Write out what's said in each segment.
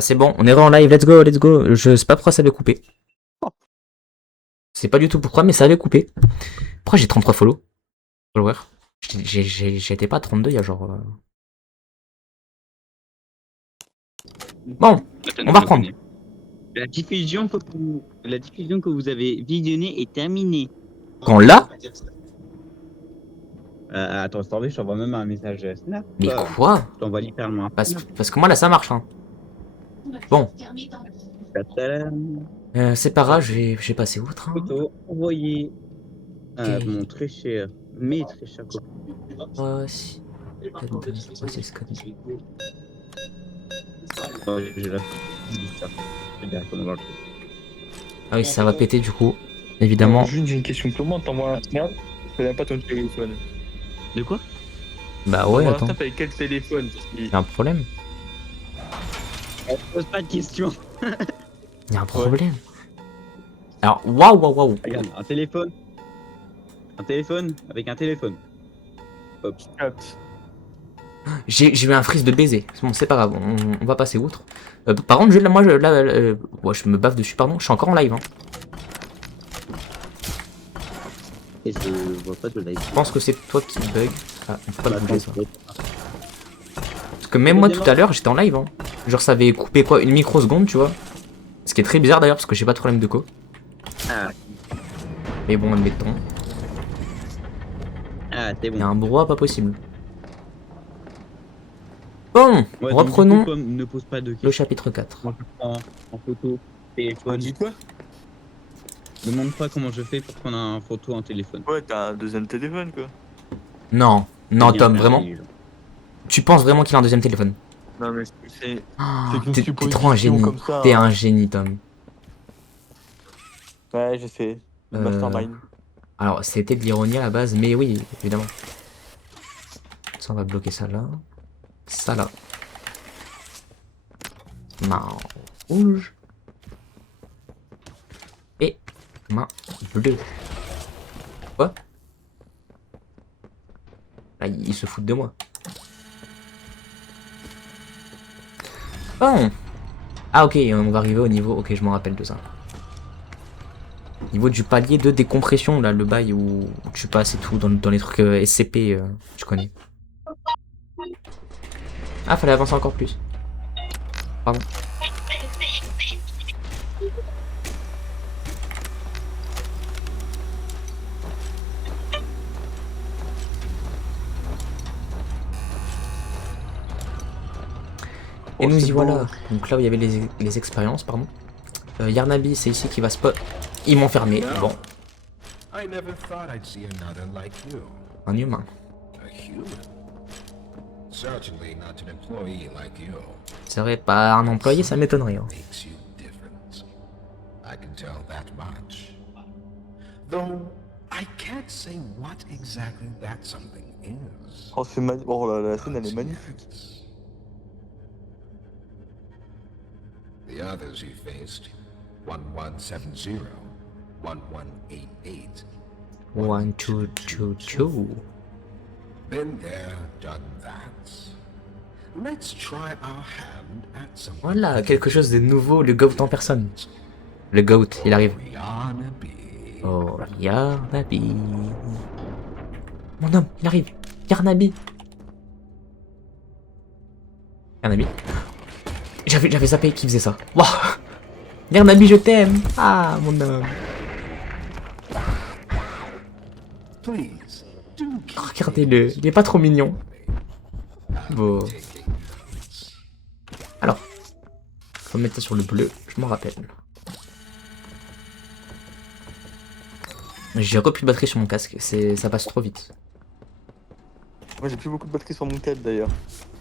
C'est bon, on est en live, let's go, let's go. Je sais pas pourquoi ça avait coupé. C'est pas du tout pourquoi, mais ça avait coupé. Pourquoi j'ai 33 followers? J'étais pas à 32 il y a genre... Bon, on va reprendre. La diffusion que vous avez visionnée est terminée. Quand là? Attends, attendez, je t'envoie même un message Snap. Mais quoi? Je t'envoie littéralement un Parce que moi là ça marche. Hein. Bon. C'est pas grave, je vais passer outre. Hein. Photo envoyée à mon très cher, mais très cher copain. Voici. Voici ce code. J'ai la ça. C'est directement dans le truc. Ah oui, ça va péter du coup. Évidemment. Juste j'ai une question. Comment t'envoies un snap? Je connais pas ton téléphone. De quoi? Bah ouais, T'envoies un attends. snap avec quel téléphone? Y'a un problème. Pose pas de questions. Y'a un problème. Alors, waouh. Regarde, un téléphone. Un téléphone avec un téléphone. Hop. J'ai eu un freeze de baiser. Bon, c'est pas grave, on va passer outre. Par contre, moi, ouais, je me baffe dessus, pardon. Je suis encore en live. Hein. Et je vois pas de live. Je pense que c'est toi qui bug. Ah, on peut pas le bouger ça. Parce que même moi tout à l'heure, j'étais en live. Hein. Genre, ça avait coupé quoi, une microseconde, tu vois. Ce qui est très bizarre d'ailleurs, parce que j'ai pas de problème de co. Ah, Mais bon, admettons. c'est Il y a bon. un brouhaha pas possible. Bon, Ouais, reprenons donc, du coup, ne pose pas de questions. le chapitre 4. Moi, je prends en photo téléphone. Dis quoi? Demande pas comment je fais pour prendre en photo un téléphone. Ouais, t'as un deuxième téléphone quoi. Non, Tom, vraiment? Tu penses vraiment qu'il a un deuxième téléphone? Non mais c'est qu'une T'es trop un supposition génie. comme ça. T'es un génie, Tom. Ouais, je sais. Le mastermind. Alors, c'était de l'ironie à la base, mais oui, évidemment. Ça, on va bloquer ça là. Ça là. Main rouge. Et main bleue. Quoi? Là, ils se foutent de moi. Oh! Ah ok, on va arriver au niveau... Ok, je me rappelle de ça. Niveau du palier de décompression, là, le bail où tu passes et tout, dans les trucs SCP, tu connais. Ah, fallait avancer encore plus. Pardon. Et nous y voilà. Donc là où il y avait les expériences, pardon. Yarnabi, c'est ici qui va spot. Ils m'ont fermé. Bon. Un humain. C'est vrai, pas un employé, ça m'étonnerait. Hein. Oh, oh là, la scène elle est magnifique. The others he faced, 1170, 1188. 1222. Been there, done that. Let's try our hand at something. Voilà, quelque chose de nouveau, le GOAT en personne. Le GOAT, il arrive. Oh, Yarnabi. Mon homme, il arrive. Yarnabi. Yarnabi. J'avais zappé qui faisait ça. Waouh. Yarnabi, je t'aime. Ah, mon homme. Regardez-le, il est pas trop mignon. Bon. Alors, faut mettre ça sur le bleu, je m'en rappelle. J'ai repris de batterie sur mon casque, ça passe trop vite. Moi j'ai plus beaucoup de batterie sur mon câble d'ailleurs.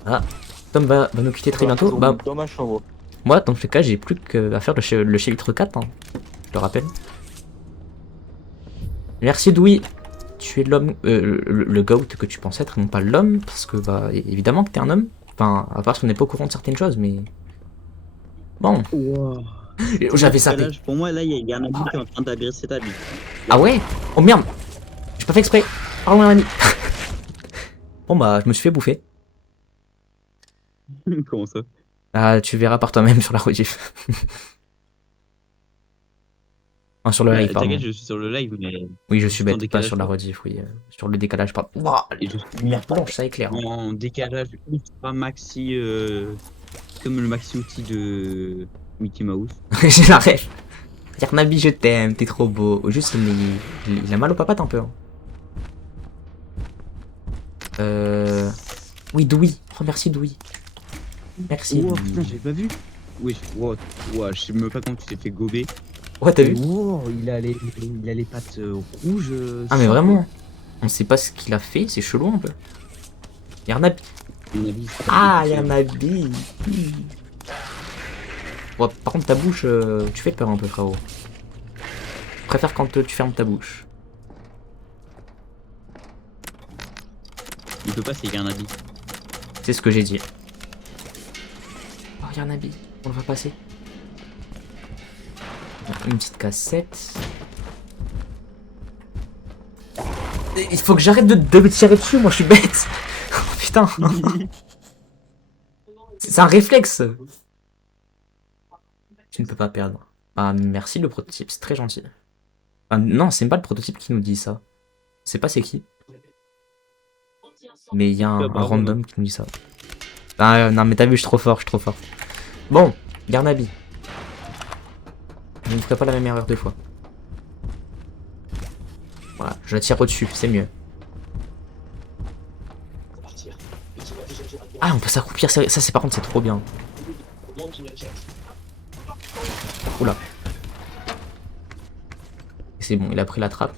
Ah, Tom va nous quitter très bientôt. Bah, dans ma chambre. moi, dans ce cas, j'ai plus qu'à faire le chapitre 4, hein, je te rappelle. Merci Doui. Tu es l'homme, le GOAT que tu pensais être, non pas l'homme, parce que, bah, évidemment que t'es un homme. Enfin, à part si on n'est pas au courant de certaines choses, mais... Bon. Wow. J'avais zappé. Pour moi, là, il y a un ami qui est en train d'agresser ta bite. Ah ouais? Oh merde! J'ai pas fait exprès. Pardon, mon ami. Bon bah, je me suis fait bouffer. Comment ça? Ah, tu verras par toi-même sur la rediff. Ah, sur le live, pardon. T'inquiète, je suis sur le live, mais Oui, je suis juste en bête, pas décalage, sur la quoi. rediff, oui. Sur le décalage, pardon. Ouah, Et je lumière blanche, ça éclaire. Hein. en décalage ultra maxi, comme le maxi outil de Mickey Mouse. J'ai la rêve. Yarnabi, je t'aime, t'es trop beau. Juste, il a mal aux papates un peu. Hein. Oui, Doui. Oh, merci, Doui. Merci. Oh Doui. putain, j'avais pas vu. Oui, wow, je sais même pas comment tu t'es fait gober. Ouais, t'as vu? Wow, il a les pattes rouges. Ah, mais sang, vraiment. On sait pas ce qu'il a fait, c'est chelou un peu. Yarnabi. quoi. Yarnabi, c'est pas Ah, compliqué. Yarnabi. Ouais, par contre, ta bouche, tu fais peur un peu, frérot. Je préfère quand tu fermes ta bouche. Il peut pas, c'est Yarnabi. C'est ce que j'ai dit. Oh, Yarnabi, on le va passer. Une petite cassette. Il faut que j'arrête de me tirer dessus, moi je suis bête. Oh, putain. C'est un réflexe. Tu ne peux pas perdre. Ah, merci le prototype, c'est très gentil. Ah, non, c'est pas le prototype qui nous dit ça. Je sais pas c'est qui. Mais il y a un random qui nous dit ça. Ah non mais t'as vu, je suis trop fort, Bon, Garnabi. Je ne ferai pas la même erreur deux fois. Voilà, je la tire au-dessus, c'est mieux. Ah, on peut s'accroupir, ça c'est par contre c'est trop bien. Oula. C'est bon, il a pris la trappe.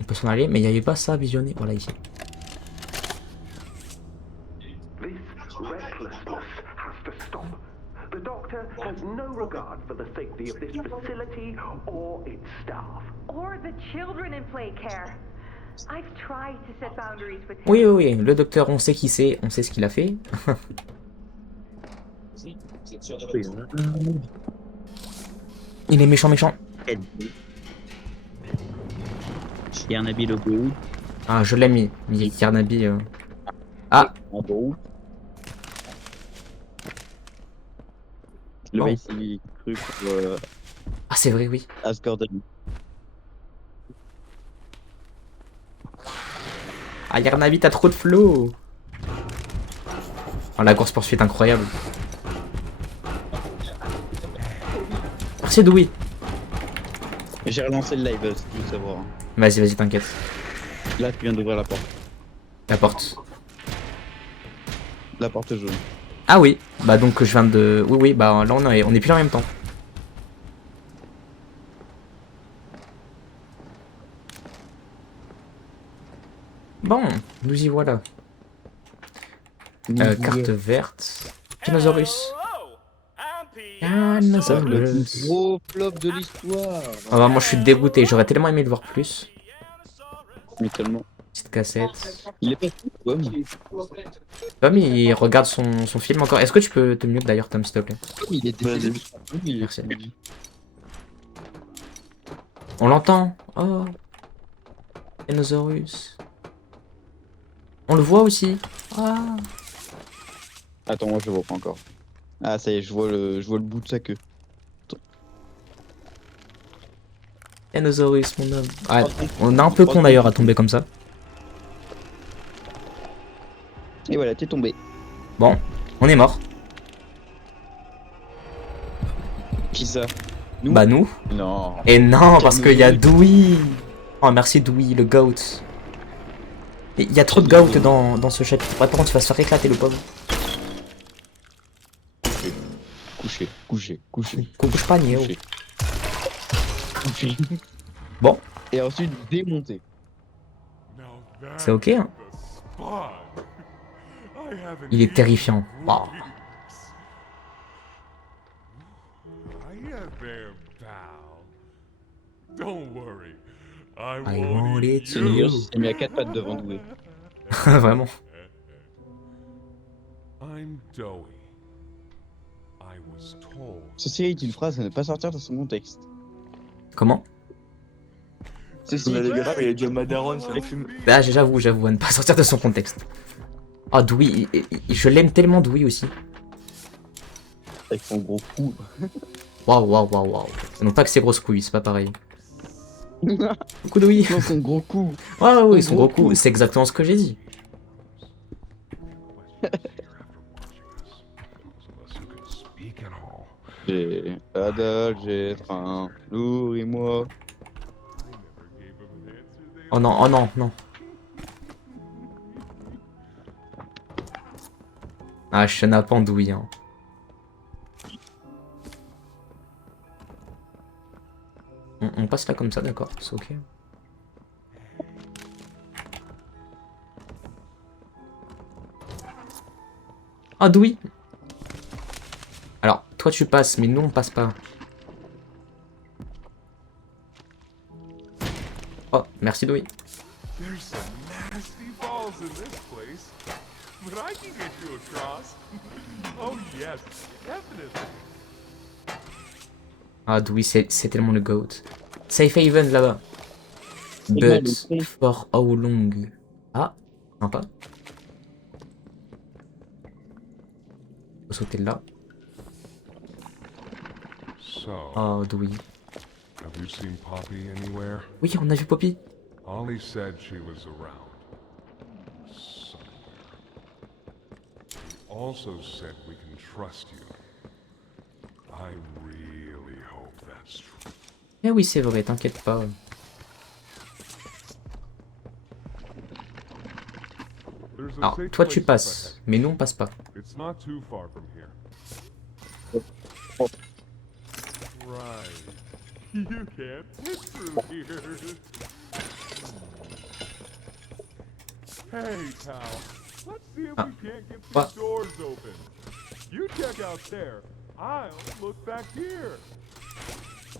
On peut s'en aller, mais il n'y avait pas ça à visionner. Voilà ici. This recklessness has to stop. The doctor has no regard for the safety of this facility or its staff. Or the children in play care. I've tried to set boundaries with him. Oui, oui, oui, le docteur, on sait qui c'est, on sait ce qu'il a fait. Il est méchant, méchant. Yarnabi le beau. Ah, je l'ai mis. Yarnabi. Ah, En beau. Le Bon. mec il cru pour ah c'est vrai, oui. Asgard. Ah, Yarnabi, t'as trop de flow. Oh, la course-poursuite incroyable. Merci, Doui. J'ai relancé le live si tu veux savoir. Vas-y, vas-y, t'inquiète. Là tu viens d'ouvrir la porte. La porte. La porte jaune. Ah oui, bah donc je viens de... Oui, oui, bah là on est plus en même temps. Bon, nous y voilà. Carte verte. Tyrannosaurus. Le Tyrannosaurus. gros flop de l'histoire. Ah bah moi je suis dégoûté, j'aurais tellement aimé le voir plus. Mais tellement. Petite cassette. Il est pas fou, quoi. Tom il regarde son film encore. Est-ce que tu peux te mute d'ailleurs Tom s'il te plaît? Il est décédé. Vas-y. Merci. On l'entend. Oh. Tyrannosaurus. On le voit aussi. Ah. Attends, moi je le vois pas encore. Ah ça y est, je vois le bout de sa queue. Tyrannosaurus, mon homme. Ah, on est un peu con d'ailleurs à tomber comme ça. Et voilà, t'es tombé. Bon, on est mort. Qui ça? Nous? Bah nous. Non. Et non, parce qu'il y a Doui. Oh merci Doui, le goat. Il y a trop de goat dans ce chapitre. Attends, tu vas se faire éclater le pauvre. Couché, couché, couché. Couche pas, Néo. Couché. Couché. Bon, Et ensuite démonté. c'est ok. Hein. Il est terrifiant. Oh. I want it C'est to le you. gosse, il s'est mis à 4 pattes devant Doué. Vraiment. Ceci est une phrase à ne pas sortir de son contexte. Comment? Ceci On a est les une gars, il a dit à Madaron, ça fume. Bah j'avoue, à ne pas sortir de son contexte. Ah Doui, je l'aime tellement Doui aussi. Avec son gros cou. Waouh, waouh, waouh, waouh. Non pas que c'est grosses couilles, c'est pas pareil. Coucou Douy. Non, son gros cou. Ouais, ouais, ouais, Son son gros gros coup, c'est exactement ce que j'ai dit. Speak at all. J'ai Adal, j'ai faim. Nourris-moi. Oh non, oh non, non. Ah, chenapan Douy, hein. On passe là comme ça, d'accord, c'est ok. Ah, Douy. Alors, toi tu passes, mais nous on passe pas. Oh, merci Douy. There's some nasty balls in this place, but I can get you across. Oh yes, definitely. Ah, Douy, c'est tellement le GOAT. Safe Haven là-bas. But for how long? Ah, sympa. Faut sauter là. So, Oh, Douy. have you seen Poppy anywhere? Oui, on a vu Poppy. Ollie said she was around. Somewhere. He also said we can trust you. I really hope that's true. Eh oui, c'est vrai, t'inquiète pas. There's a Alors, safe toi tu place up passes, mais nous on passe pas. ahead. It's not too far from here. Right. You can't fit through here. Hey, pal. Let's see if Ah. we can't get What? these doors open. You check out there. I'll look back here.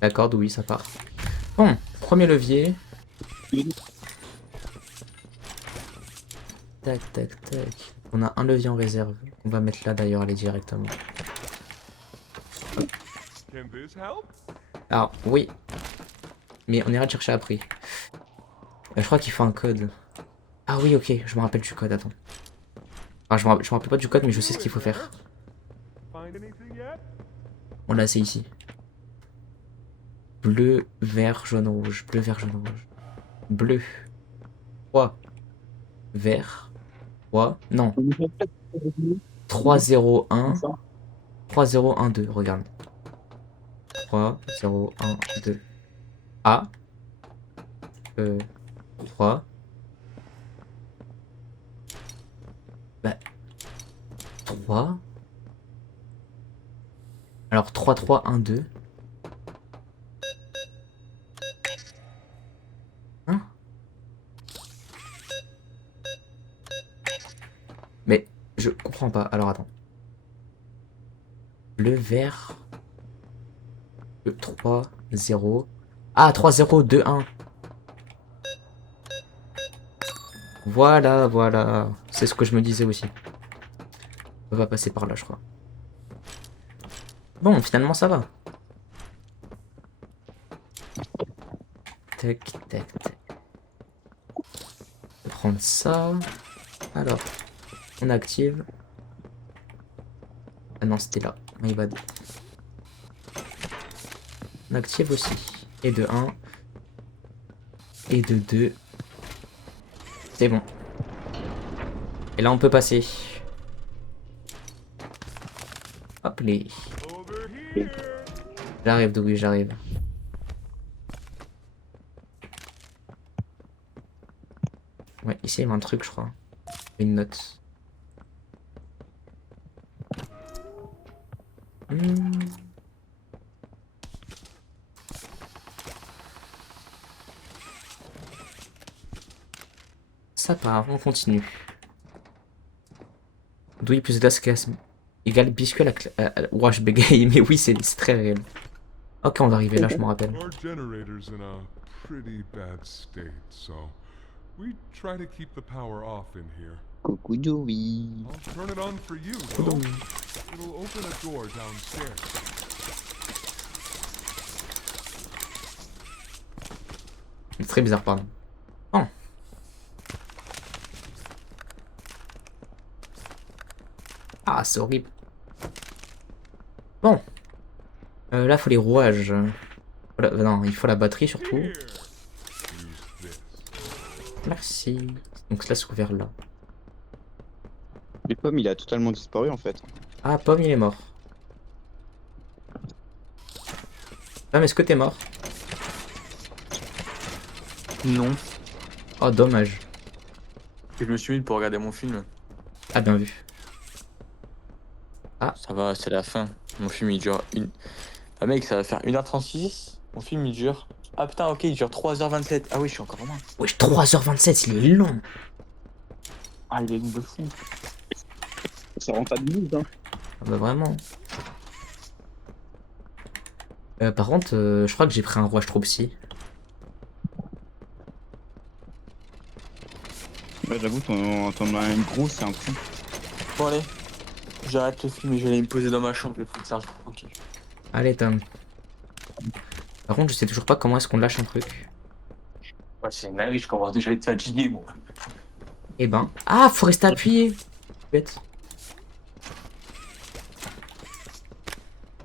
D'accord, Douy, ça part. Bon, premier levier. Tac, tac, tac. On a un levier en réserve. On va mettre là d'ailleurs, aller directement. Can this help? Alors, oui. Mais on ira le chercher après. Je crois qu'il faut un code. Ah oui, ok, je me rappelle du code, attends. Ah, je me rappelle pas du code, mais je sais ce qu'il faut faire. Find anything yet? On l'a, c'est ici. Bleu, vert, jaune, rouge. Bleu, vert, jaune, rouge. Bleu. 3. Vert. 3. Non. 3, 0, 1. 3, 0, 1, 2. Regarde. 3, 0, 1, 2. A. 3. Bah. 3. Alors 3, 3, 1, 2. Hein? Mais je comprends pas. Alors attends. Le vert. Le 3, 0. Ah, 3, 0, 2, 1. Voilà, voilà. C'est ce que je me disais aussi. On va passer par là, je crois. Bon, finalement, ça va. Tac, tac, tac. On va prendre ça. Alors, on active. Ah non, c'était là. My bad. On active aussi. Et de 1. Et de 2. C'est bon. Et là, on peut passer. Hop les. Over here. J'arrive, Douy, j'arrive. Ouais, ici, il y a un truc, je crois. Une note. Ça part, on continue. Douy plus Daskas égale biscuit à la... Ouah, je bégaye, mais oui, c'est très réel. Ok, on va arriver là, je me rappelle. Our generator's in a pretty bad state, so we try to keep the power off in here. Coucou Joey. I'll turn it on for you, though. It'll open a door downstairs. C'est très bizarre, pardon. Oh. Ah, c'est horrible. Bon. Là, faut les rouages. Voilà, non, il faut la batterie surtout. Here. Use this. Merci. Donc là, c'est ouvert là. Le pomme, il a totalement disparu en fait. Ah, Pomme, il est mort. Pomme, est-ce que t'es mort? Non. Oh, dommage. Et je me suis mis pour regarder mon film. Ah, bien vu. Ça va, c'est la fin. Mon film il dure une. Ah mec, ça va faire 1h36. Mon film il dure. Ah putain, ok, il dure 3h27. Ah oui, je suis encore loin. Wesh, 3h27, il est long. Ah, il est long de fou. Ça rend pas de news, hein. Ah bah vraiment. Par contre, je crois que j'ai pris un rouage trop psy. Ouais, j'avoue, t'en as une grosse, c'est un coup. Bon, allez. J'arrête le film et j'allais me poser dans ma chambre. Je vais foutre ça tranquille. Allez, Tom. Par contre, je sais toujours pas comment est-ce qu'on lâche un truc. Ouais, c'est une dinguerie, je commence déjà à être fatigué, moi. Eh ben. Ah, faut rester appuyé. Bête.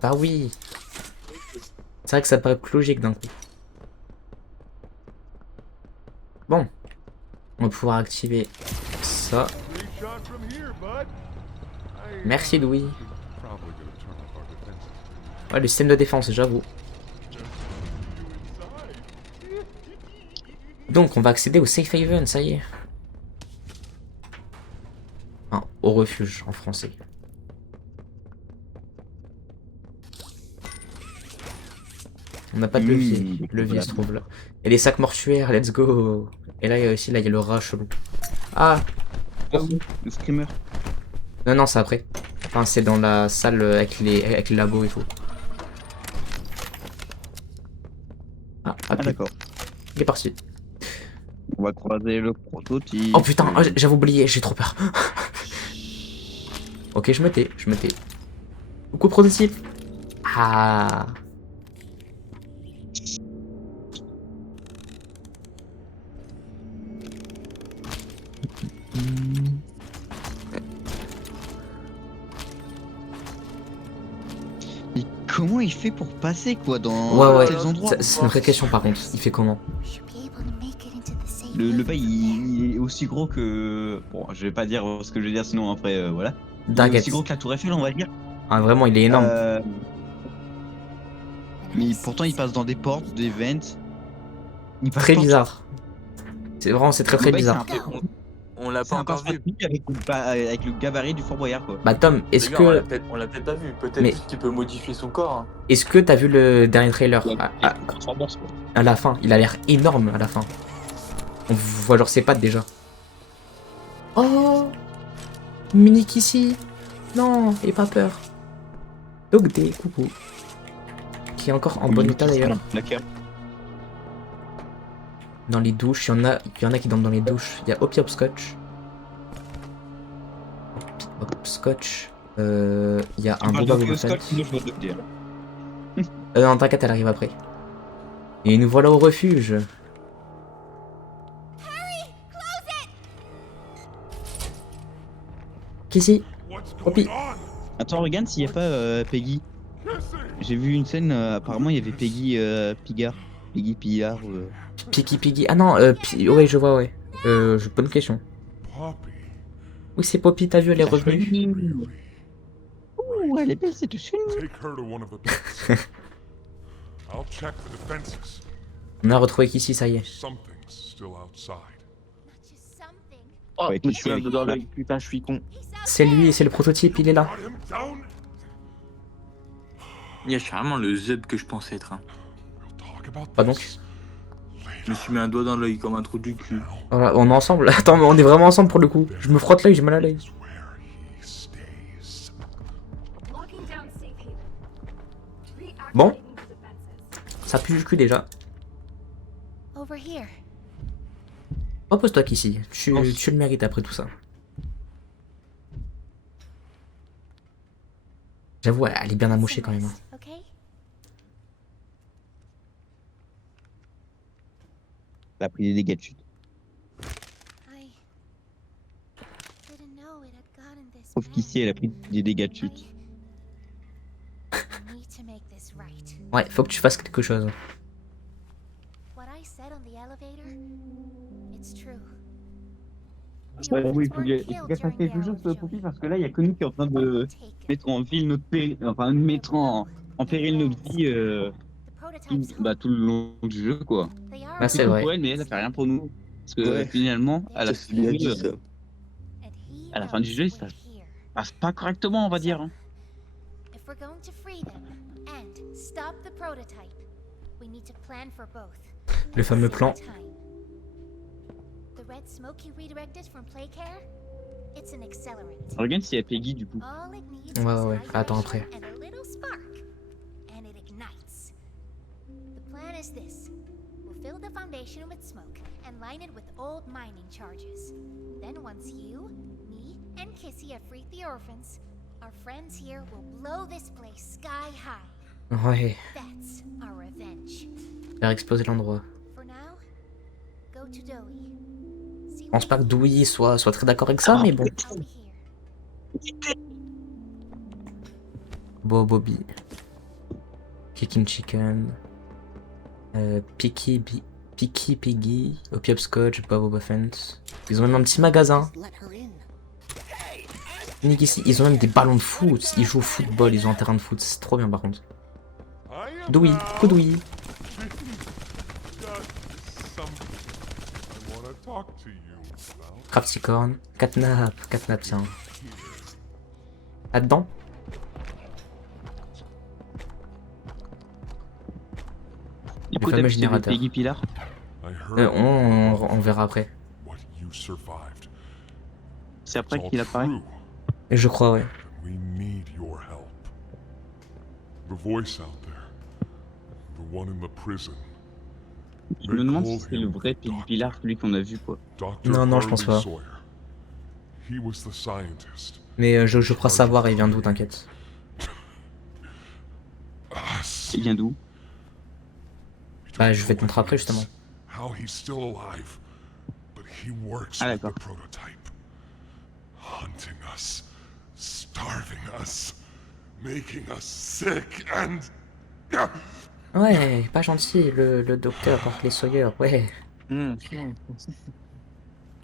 Bah oui. C'est vrai que ça paraît plus logique d'un coup. Bon. On va pouvoir activer ça. Three shot from here, bud. Merci, Louis. Probably gonna turn off our defenses. Ouais, le système de défense, j'avoue. Donc, on va accéder au Safe Haven, ça y est. Enfin, au refuge, en français. On n'a pas de levier. Le levier se trouve là. Et les sacs mortuaires, let's go. Et là, il y a aussi, là, il y a le rat chelou. Ah! Ah oui, le screamer. Non, non, c'est après. Enfin, c'est dans la salle avec les labos et tout. Ah, Ah appuie. d'accord. Il est parti. On va croiser le prototype. Oh putain, oh, j'avais oublié, j'ai trop peur. Ok, je me tais, je me tais. Coucou prototype. Ah. Et comment il fait pour passer quoi dans Ouais, ouais, tels endroits? c'est une vraie question par contre. Il fait comment? Le bail il est aussi gros que. Bon, je vais pas dire ce que je vais dire sinon après voilà. Il est Daggett. aussi gros que la Tour Eiffel, on va dire. Ah, vraiment, il est énorme. Mais pourtant il passe dans des portes, des vents. Il passe Très partout. bizarre. C'est vraiment, c'est très Le très bail, bizarre. c'est un peu- On l'a c'est pas un encore vu. passe-partout avec le gabarit du Fort Boyard quoi. Bah Tom, est-ce Les gars, que on l'a peut-être pas vu. Peut-être Mais- qu'il peut modifier son corps. Hein. est-ce que t'as vu le dernier trailer Transformers, quoi. à la fin? Il a l'air énorme à la fin. On voit genre ses pattes déjà. Oh, Minik ici. Non, et pas peur. Dog Day, coucou. Qui est encore en bon état d'ailleurs. D'accord. Dans les douches, il y en a qui dorment dans les douches. Il y a Hoppy Hopscotch. Hoppy Hopscotch. Il y a un Boba Boba Fett. Non, t'inquiète, elle arrive après. Et nous voilà au refuge. Qu'ici? What's Hoppy. going on? Attends, regarde s'il n'y a pas Peggy. Kissing. J'ai vu une scène, apparemment il y avait Peggy Pigard. Peggy Pillard. Piggy Piggy. Ah non, ouais, je vois, ouais. Bonne question. Poppy. Oui, c'est Poppy, t'as vu, elle est revenue. Ouh, elle est belle cette chaîne. Take her to one of the beds. I'll check the defenses. On a retrouvé qu'ici, ça y est. Something's still outside. Oh, Ouais, je me suis qui un c'est, peu dans là. l'œil. Putain, je suis con. C'est lui, c'est le prototype, il est là. Got him down. Il y a carrément le Z que je pensais être. Hein. We'll talk about Pas donc. this Je me suis mis un doigt dans l'œil comme un trou du cul. Voilà, on est ensemble. Attends, mais on est vraiment ensemble pour le coup. Je me frotte l'œil, j'ai mal à l'œil. where he stays. Bon. Ça pue le cul déjà. Over here. Repose-toi qu'ici. Tu le mérites après tout ça. J'avoue, elle est bien amouchée quand même. Hein. Okay? Elle a pris des dégâts de chute. I didn't know it had gotten this Sauf bad. qu'ici elle a pris des dégâts de chute. I Ouais, faut que tu fasses quelque chose. What I said on the elevator, it's true. Oui, il faut qu'elle fasse quelque chose, Poppy, parce que là, il y a que nous qui est en train de mettre en ville notre péril, enfin, mettre en péril notre vie tout le long du jeu, quoi. Bah, C'est c'est tout vrai. pour elle, mais elle a fait rien pour nous. Parce que Ouais. finalement, à la Ça, c'est bien dit, ça. à la fin du jeu, ça passe pas correctement, on va dire. Hein. If we're going to free them and stop the prototype, we need to plan for both. Le fameux plan. The red smoke you redirected from Playcare, it's an accelerant. Regarde s'il y a Peggy, du coup. All it needs Ouais. is Attends hydration après. and a little spark, and it ignites. The plan is this. We'll fill the foundation with smoke and line it with old mining charges. Then once you, me, and Kissy have freed the orphans, our friends here will blow this place sky high. Ouais. That's our revenge. Faire exploser l'endroit. For now, go to Dewey. See Je pense pas que Dewey soit très d'accord avec ça, mais bon. I'll be here. Bobby. Kicking Chicken. Picky Piggy. Hoppy Hopscotch, Boba Fett. Ils ont même un petit magasin. Nick ici, ils ont même des ballons de foot. Ils jouent au football, ils ont un terrain de foot. C'est trop bien par contre. Dewey, coucou Dewey. Crafticorn. Catnap, tiens. Là-dedans? Du Le coup, fameux t'as générateur. Peggy Pilar. On verra après. C'est après qu'il apparaît. Je crois, ouais. We need your help. The voice out there, the one in the prison. Je me demande si c'est le vrai Peggy Pilar, celui qu'on a vu, quoi. Dr. Non, je pense Harley pas. Sawyer. He was the scientist. Mais je crois savoir, il vient d'où, t'inquiète. Us. Il vient d'où? Bah, je vais te montrer après, justement. How he's still alive, but he works Ah, with the d'accord. prototype, hunting us, starving us, making us sick, and Ouais, pas gentil, le docteur Harley Sawyer, ouais. Hmm. he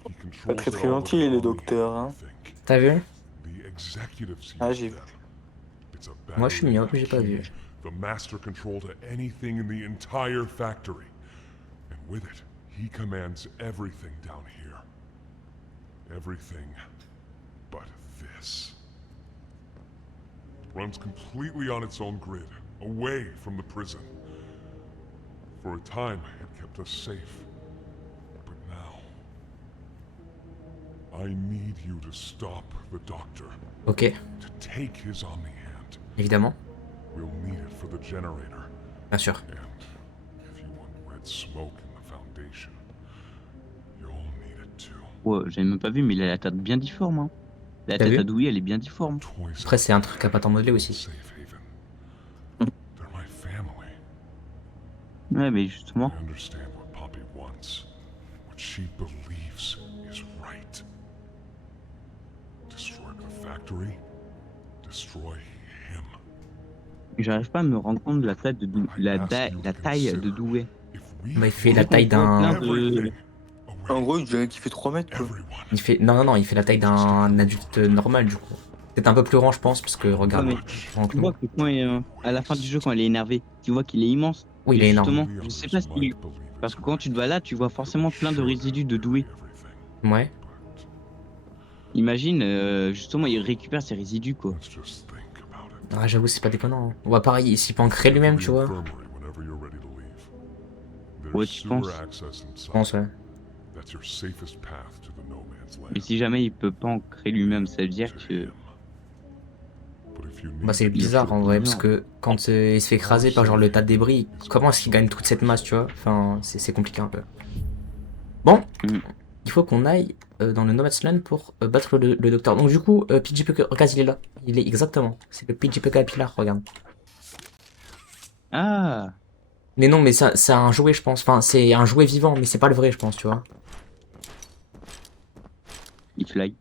Pas controls très it très all gentil, les with docteurs, hein. I think. T'as vu? The executives Ah, use j'ai vu. them. It's a Moi, je suis battery myope, j'ai pas key, vu. The master control to anything in the entire factory. And with it, he commands everything down here. Everything but this. Runs completely on its own grid, away from the prison. For a time, it kept us safe. But now, I need you to stop the Doctor. Ok, To take his Omni Hand. évidemment, We'll need it for the generator. bien sûr. And if you want red smoke in the Foundation, you'll need it too. Ouais, j'avais même pas vu, mais il a la tête bien difforme. Hein. La T'as tête vu? à Dewey, elle est bien difforme. Toys Après, c'est un truc à pas t'en modeler aussi. safe haven. They're my family. Ouais, mais justement. I understand what Poppy wants. What she believes is right. Destroy the factory. Destroy him. J'arrive pas à me rendre compte de la taille de, la taille de Dewey. If we Bah, il fait la taille d'un... En gros, je dirais qu'il fait 3 mètres, quoi. Il fait... Non, il fait la taille d'un adulte normal, du coup. Peut-être un peu plus grand, je pense, parce que, regarde, Ouais, plus grand que Tu nous. vois que quand à la fin du jeu, quand il est énervé, tu vois qu'il est immense. Oui, il est énorme. Justement, je sais pas si... Parce que quand tu te vas là, tu vois forcément plein de résidus de Dewey. Ouais. Imagine, justement, il récupère ses résidus, quoi. Let's just think about it. Ah, j'avoue, c'est pas déconnant. Hein. Ouais, pareil, s'il peut en créer lui-même, tu vois. Infirmary whenever you're ready to leave. Ouais, There's tu sewer penses? access Je inside. pense, ouais. That's your safest path to the no man's land. Mais si jamais il peut pas en créer lui-même, ça veut dire To que... him. But if you need Bah, c'est to bizarre, en vrai, parce que quand il se fait écraser par, genre, le tas de débris, comment est-ce qu'il gagne toute cette masse, tu vois? Enfin, c'est compliqué un peu. Bon, Mm. il faut qu'on aille dans le Nomad's Land pour battre le docteur. Donc, du coup, PGP, regarde, il est là. Il est exactement. C'est le PGP Pilar, regarde. Ah, Mais non, mais c'est un jouet, je pense. Enfin, c'est un jouet vivant, mais c'est pas le vrai, je pense, tu vois. il fly.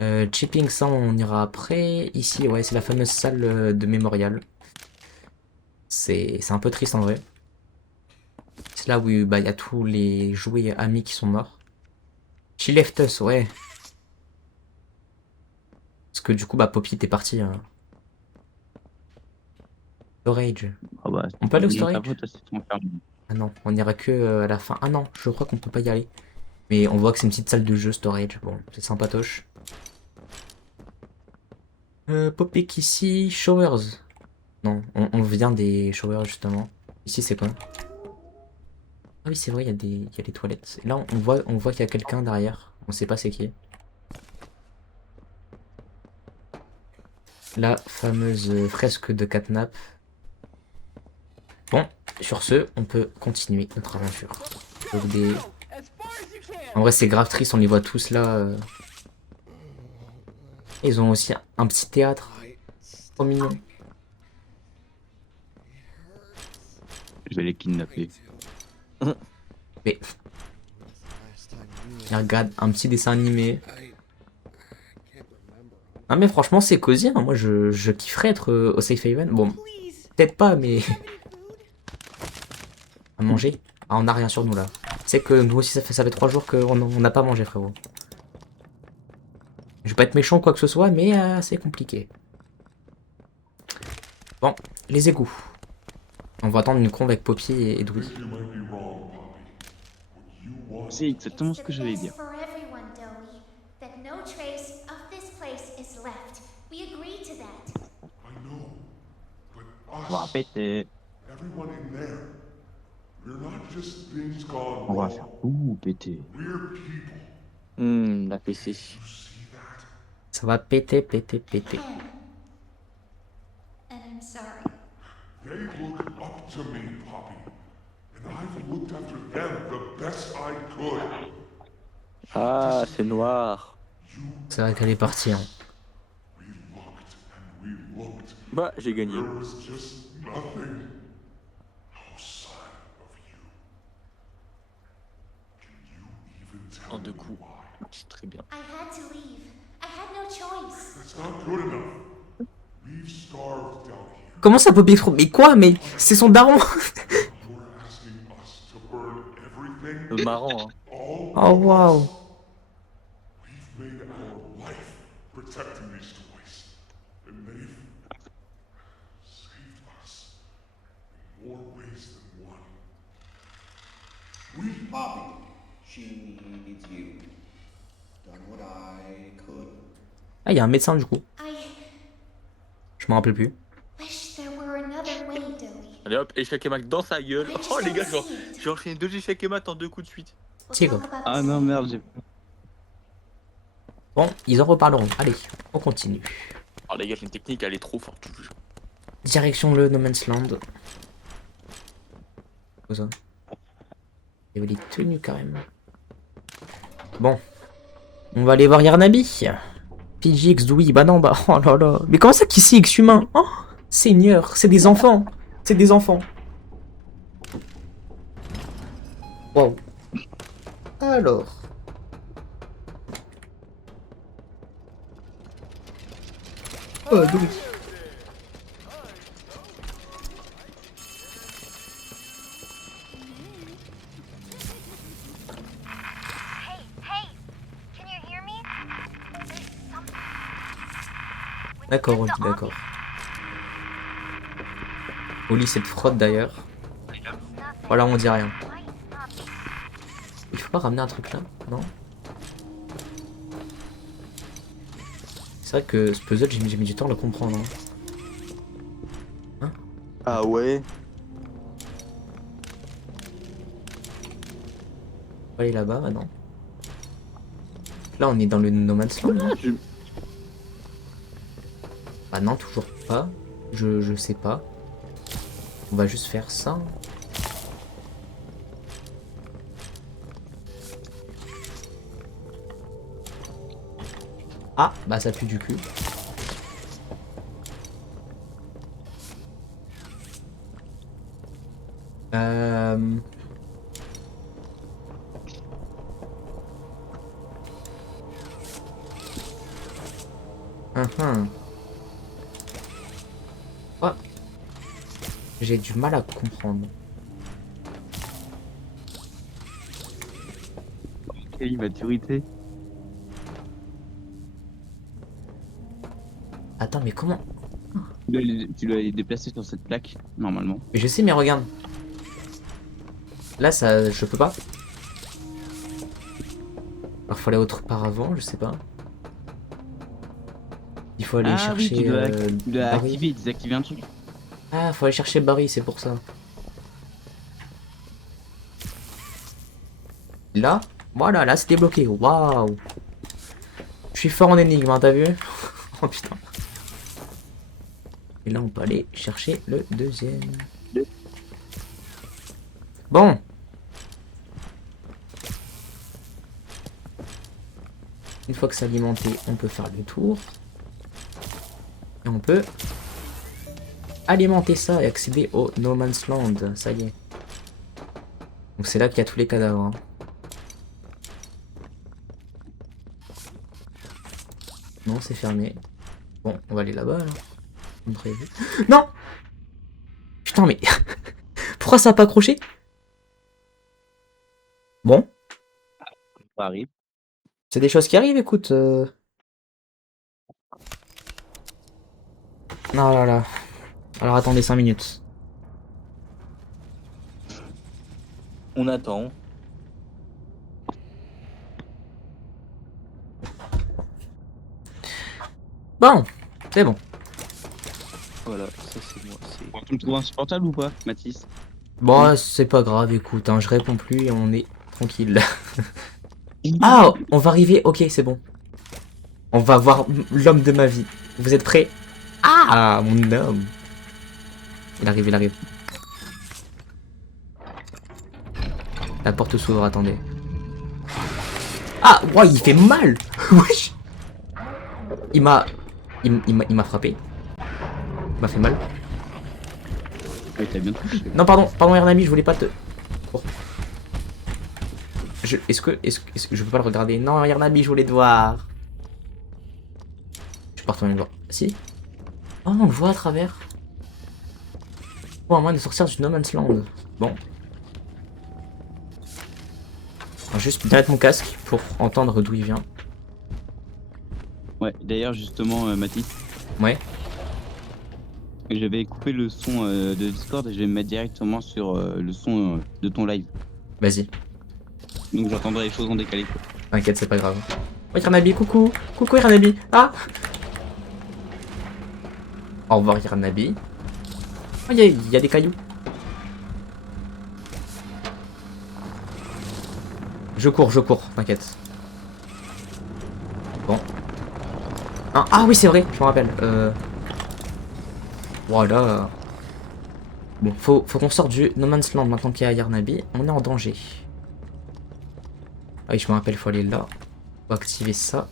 Chipping, ça on ira après. Ici, ouais, c'est la fameuse salle de mémorial. C'est un peu triste en vrai. C'est là où bah, il y a tous les jouets amis qui sont morts. She left us, ouais. Parce que du coup, bah, Poppy t'es parti. Storage. Ah bah, On peut aller au c'est ta storage? faute, c'est ton ferme. Ah non, on ira que à la fin. Ah non, je crois qu'on peut pas y aller. Mais on voit que c'est une petite salle de jeu storage. Bon, c'est sympatoche. Poppy ici, showers. Non, on vient des showers justement. Ici c'est quoi? Ah oui c'est vrai, il y a des toilettes. Et là on voit qu'il y a quelqu'un derrière. On sait pas c'est qui. La fameuse fresque de Catnap. Bon, sur ce, on peut continuer notre aventure. Donc en vrai c'est grave triste, on les voit tous là. Ils ont aussi un petit théâtre. Trop mignon. Je vais les kidnapper. Mais... Regarde, un petit dessin animé. Ah mais franchement c'est cosy, hein. Moi je kifferais être au Safe Haven. Bon, peut-être pas mais... À manger? Ah on a rien sur nous là. C'est que nous aussi ça fait 3 jours qu'on n'a pas mangé frérot. Je vais pas être méchant ou quoi que ce soit mais c'est compliqué. Bon, les égouts. On va attendre une con avec Poppy et Dewey. C'est exactement ce que j'allais dire. For everyone, Dowie, that no trace of this place is left. We agree to that. I know, but On va us, péter. everyone in there, we're not just things gone On va wrong. faire tout péter. We're people. La PC. You see that? Ça va péter, péter, péter. And I'm sorry. They look up to me, Poppy, and I've looked after them the best I could. Ah, c'est noir. C'est vrai qu'elle est partie. Hein. We looked and we looked. Bah, j'ai gagné. There was just nothing. No sign of you. Can you even tell En 2 me coups. why? C'est très bien. I had to leave. I had no choice. That's not good enough. We've starved down here. Comment ça Poppy? Mais quoi? Mais c'est son daron. You're asking us to burn everything? Marrant, hein. All Oh of waouh. us? We've made our life protecting these toys. And they've saved us in more ways than one. We Poppy, she needs you. Done what I could. Ah, il y a un médecin du coup. I Je m'en rappelle plus. wish there were another way, Dowie. Allez hop, échec et mat dans sa gueule. Oh les gars, j'ai enchaîné 2 échecs et mat en 2 coups de suite. We'll Tigre. talk about Ah this non, later. merde, j'ai... Bon, ils en reparleront. Allez, on continue. Oh les gars, j'ai une technique, elle est trop forte. Je vous jure. Direction le No Man's Land. Quoi ça? Il y avait des tenues quand même. Bon. On va aller voir Yarnabi. PGX, Dewey, bah non, bah oh là là. Mais comment ça qu'ici, ex-humain? Oh, Seigneur, c'est des enfants. C'est des enfants. Wow. Alors. Oh, Dewey. Hey, hey! Can you hear me? There's something. D'accord, Oli, d'accord. Oli, cette fraude d'ailleurs. Voilà, on dit rien. Il faut pas ramener un truc là, non? C'est vrai que ce puzzle, j'ai mis du temps à le comprendre. Hein. Ah ouais. On va aller là-bas maintenant. Là, on est dans le No Man's Land. Non bah non, toujours pas. Je sais pas. On va juste faire ça. Ah, bah ça pue du cul. Oh. J'ai du mal à comprendre. Quelle immaturité. Attends, mais comment? Tu dois les déplacer sur cette plaque, normalement. Je sais, mais regarde. Là, ça, je peux pas. Alors, faut aller autre part avant, je sais pas. Il faut aller chercher. Oui, tu dois Barry. activer, désactiver un truc. Ah, faut aller chercher Barry, c'est pour ça. Là, voilà, là c'est débloqué. Waouh. Je suis fort en énigme, hein, t'as vu? Oh putain. Et là, on peut aller chercher le deuxième. Bon. Une fois que c'est alimenté, on peut faire le tour. Et on peut alimenter ça et accéder au No Man's Land. Ça y est. Donc c'est là qu'il y a tous les cadavres. Hein. Non, c'est fermé. Bon, on va aller là-bas, là. Comme prévu. Non! Putain, mais... Pourquoi ça a pas accroché? Bon. Ça arrive. C'est des choses qui arrivent, écoute. Non, là, là. Alors, attendez 5 minutes. On attend. Bon, c'est bon. Voilà, ça c'est moi. Tu me trouves insupportable ou pas, Mathis? Bon, c'est pas grave, écoute, hein, je réponds plus et on est tranquille. Ah, on va arriver, ok, c'est bon. On va voir l'homme de ma vie. Vous êtes prêts? Ah, mon homme. Il arrive, il arrive. La porte s'ouvre, attendez. Ah, ouais, il fait mal. Wesh. Il m'a frappé. Il m'a fait mal. Oui, t'as bien touché. Non, pardon, Hernami, je voulais pas te... Oh. Est-ce que je peux pas le regarder? Non, Hernami, je voulais te voir. Je peux retourner le voir. Si. Oh, on le voit à travers. Oh, à moins de sortir du No Man's Land. Bon. On va juste bien mettre mon casque pour entendre d'où il vient. Ouais, d'ailleurs, justement, Mathis, Ouais. je vais couper le son de Discord et je vais me mettre directement sur le son de ton live. Vas-y. Donc j'entendrai les choses en décalé. T'inquiète, c'est pas grave. Oui, Irnabi, coucou. Coucou, Irnabi. Ah. Au revoir, Irnabi. Oh, il y a des cailloux. Je cours, t'inquiète. Bon. Ah oui, c'est vrai, je me rappelle. Voilà. Bon, faut qu'on sorte du No Man's Land maintenant qu'il y a Yarnabi. On est en danger. Ah oui, je me rappelle, faut aller là. Faut activer ça.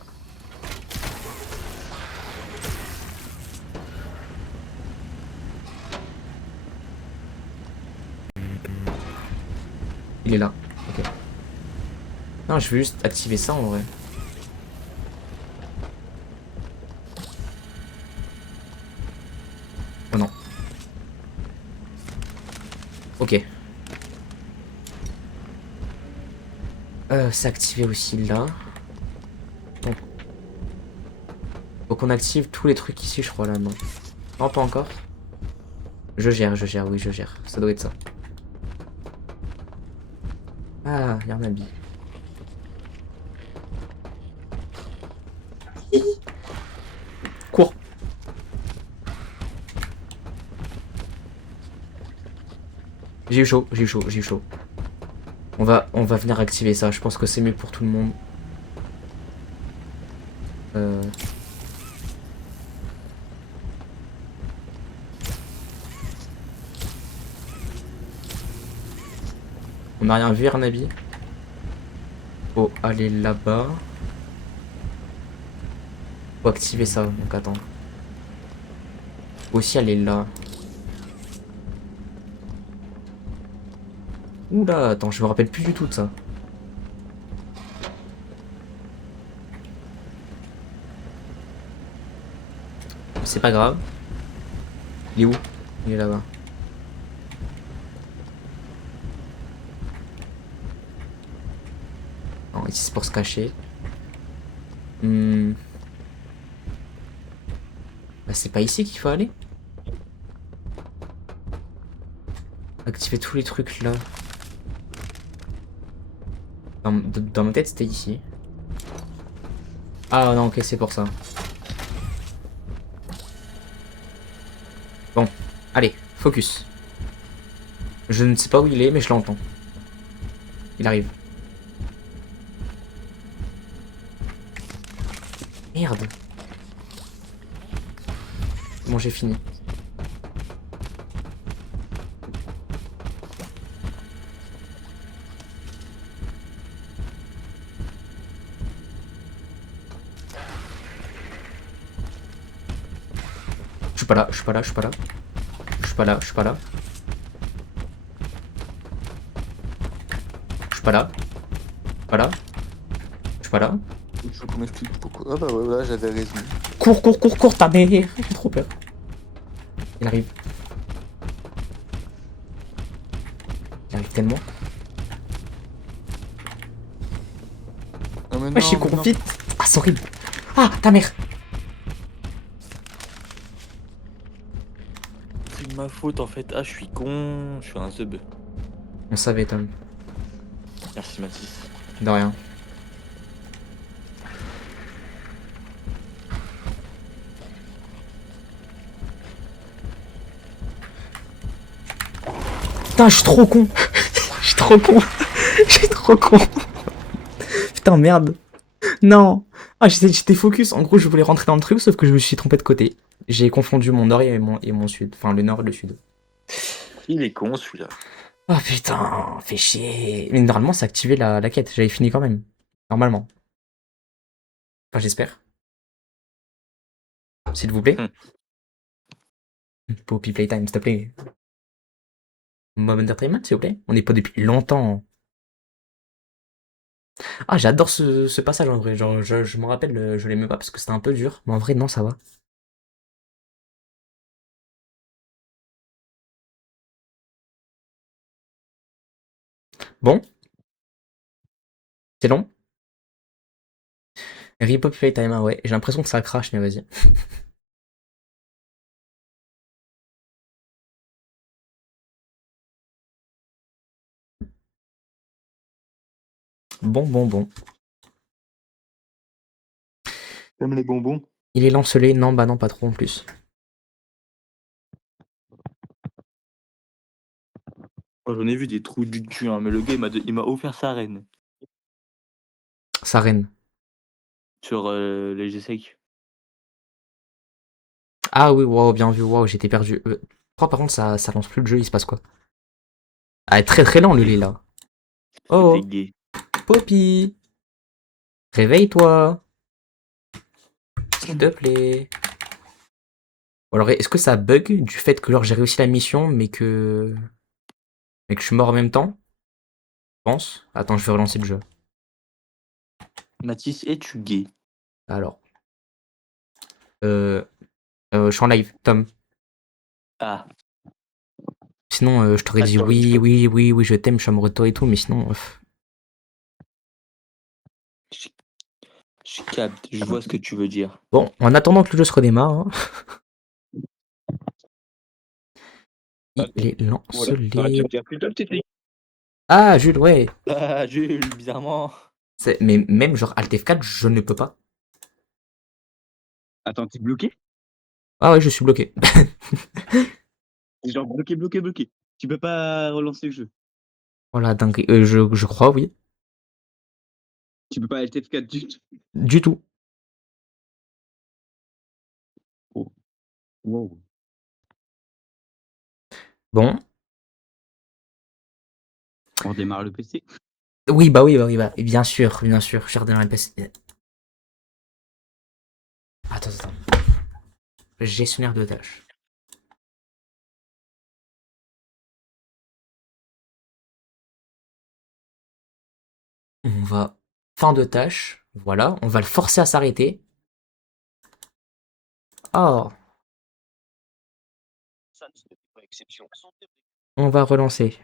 Il est là. Ok. Non, je veux juste activer ça en vrai. Oh non. Ok. C'est activé aussi là. Bon. Faut qu'on active tous les trucs ici, je crois, là, non. Non, pas encore. Je gère, oui, je gère. Ça doit être ça. Ah, y'a un habit. Cours. J'ai eu chaud. On va venir activer ça, je pense que c'est mieux pour tout le monde. On n'a rien vu, Arnabi. Faut aller là-bas. Faut activer ça, donc attends. Faut aussi aller là. Oula, attends, je me rappelle plus du tout de ça. c'est pas grave. Il est où? Il est là-bas. Non, ici c'est pour se cacher. Bah, c'est pas ici qu'il faut aller. Activer tous les trucs là. Dans ma tête c'était ici. Ah non, ok, c'est pour ça. Bon, allez, focus. Je ne sais pas où il est, mais je l'entends. Il arrive. Merde. Bon, j'ai fini. Je suis pas là, je suis pas là, je suis pas là. Je suis pas là, je suis pas là. Je suis pas là. Pas là. Je suis pas là. Je qu'on m'explique pourquoi. Ah bah ouais, là j'avais raison. Cours, cours, cours, cours, ta mère. J'ai trop peur. Il arrive. Il arrive tellement. Non, mais Ouais, je suis cours vite. Ah, c'est horrible. Ah, ta mère. C'est de ma faute en fait. Ah, je suis con. Je suis un zub. On savait, Tom. Merci Mathis. De rien. Putain, je suis trop con. Je suis trop con. Je suis trop con. Putain, merde. Non. Ah, j'étais focus. En gros, je voulais rentrer dans le truc, sauf que je me suis trompé de côté. J'ai confondu mon nord et mon sud. Enfin, le nord et le sud. Il est con celui-là. Oh putain, fait chier. Mais normalement, c'est activé la quête. J'avais fini quand même. Normalement. Enfin, j'espère. S'il vous plaît. Poppy Playtime, s'il te plaît. Mob Entertainment, s'il vous plaît. On n'est pas depuis longtemps. Ah, j'adore ce passage en vrai. Genre, je me rappelle, je l'aimais pas parce que c'était un peu dur. Mais en vrai, non, ça va. Bon. C'est long. Rip Playtime, ah ouais. J'ai l'impression que ça crache, mais vas-y. Bon. T'aimes les bonbons? Il est lancelé. Non, bah non, pas trop en plus. Oh, j'en ai vu des trous du cul, hein, mais le gars il m'a offert sa reine Sa reine. sur les G5. Ah oui, wow, bien vu, wow, j'étais perdu. Je crois par contre, ça lance plus le jeu, il se passe quoi? Ah, très très lent, le lit là. Oh, C'était gay. Poppy, réveille-toi, s'il te plaît. Ou alors, est-ce que ça bug du fait que genre j'ai réussi la mission, mais que je suis mort en même temps? Je pense. Attends, je vais relancer le jeu. Mathis, es-tu gay? Alors, je suis en live, Tom. Ah. Sinon, je t'aurais dit Attends, oui, je t'aime, je suis amoureux de toi et tout, mais sinon, je capte, je vois ce que tu veux dire. Bon, en attendant que le jeu se redémarre, hein. Il est lancelé. Ah, Jules, ouais. Ah, Jules, bizarrement. Mais même genre Alt F4, je ne peux pas. Attends, t'es bloqué? Ah ouais, je suis bloqué. T'es genre bloqué. Tu peux pas relancer le jeu. Voilà, dingue. Je crois, oui. Tu peux pas Alt F4 du tout. Du tout. Oh. Wow. Bon. On démarre le PC. Oui, bah, bien sûr, je redémarre le PC. Attends. Gestionnaire de tâches. On va... Fin de tâche. Voilà, on va le forcer à s'arrêter. Oh, On va relancer.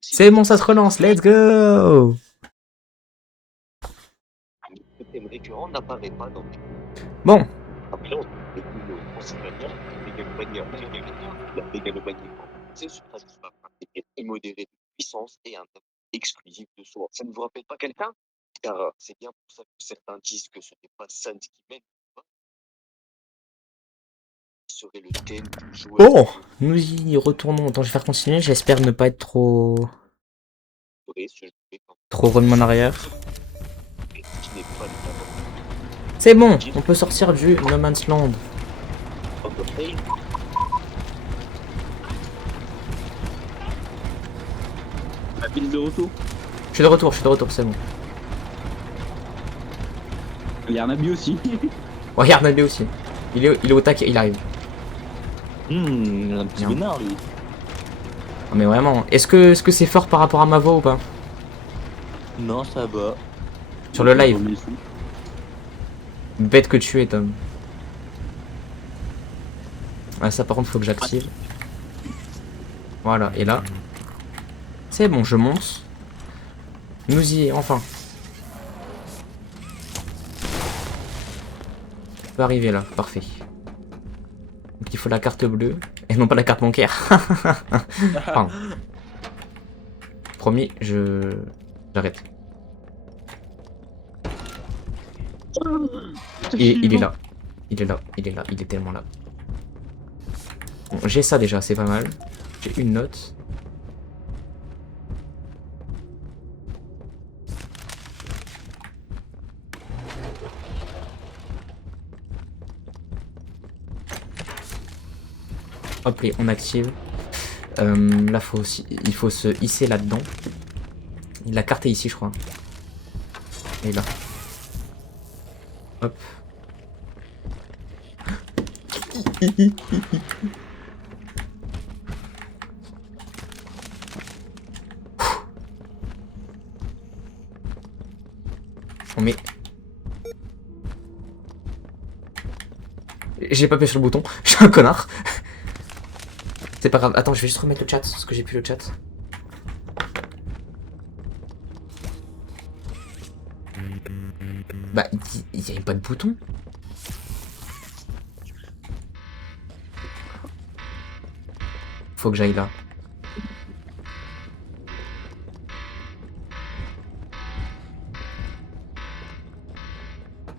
C'est bon, ça se relance, let's go! Bon. Bon, nous y retournons. Attends, je vais faire continuer. J'espère ne pas être trop remis en arrière. C'est bon, on peut sortir du No Man's Land. La pile de retour. Je suis de retour, c'est bon. Il y en a bien aussi. Oh, regarde Nabi aussi. Il est au tac, il arrive. Un petit vénard lui. Oh, mais vraiment, est-ce que c'est fort par rapport à ma voix ou pas? Non, ça va. Sur le live. Bête que tu es, Tom. Ah, ça par contre faut que j'active. Voilà, et là. C'est bon, je monte. Nous y est, enfin. On peut arriver là, parfait. Donc il faut la carte bleue, et non pas la carte bancaire. Pardon. Promis, j'arrête. Et il est là. Il est tellement là. Bon, j'ai ça déjà, c'est pas mal. J'ai une note. Hop, on active. Là, il faut se hisser là-dedans. La carte est ici, je crois. Elle est là. Hop. On met... J'ai pas appuyé sur le bouton, je suis un connard. C'est pas grave, attends, je vais juste remettre le chat, parce que j'ai plus le chat. Bah, il y avait pas de bouton. Faut que j'aille là.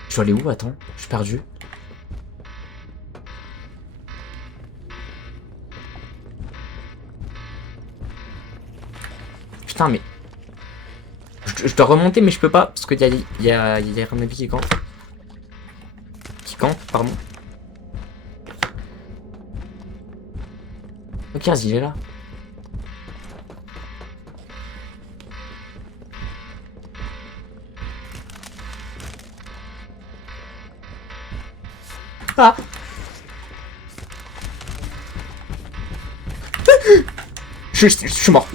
Je dois aller où? Attends, je suis perdu. Putain, mais... Je dois remonter, mais je peux pas, parce qu'il y a un avis qui campe. Pardon. Ok, vas-y, il est là. Ah! Je suis mort.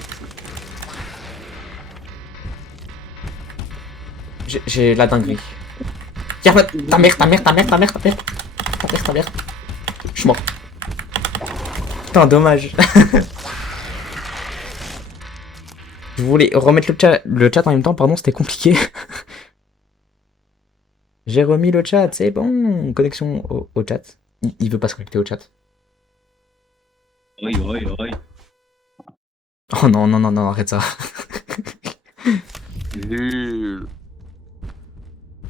J'ai la dinguerie. Regarde, ta mère. Je suis mort. Putain, dommage. Je voulais remettre le chat en même temps, pardon, c'était compliqué. J'ai remis le chat, c'est bon. Connexion au chat. Il veut pas se connecter au chat. Oui. Oh non, arrête ça.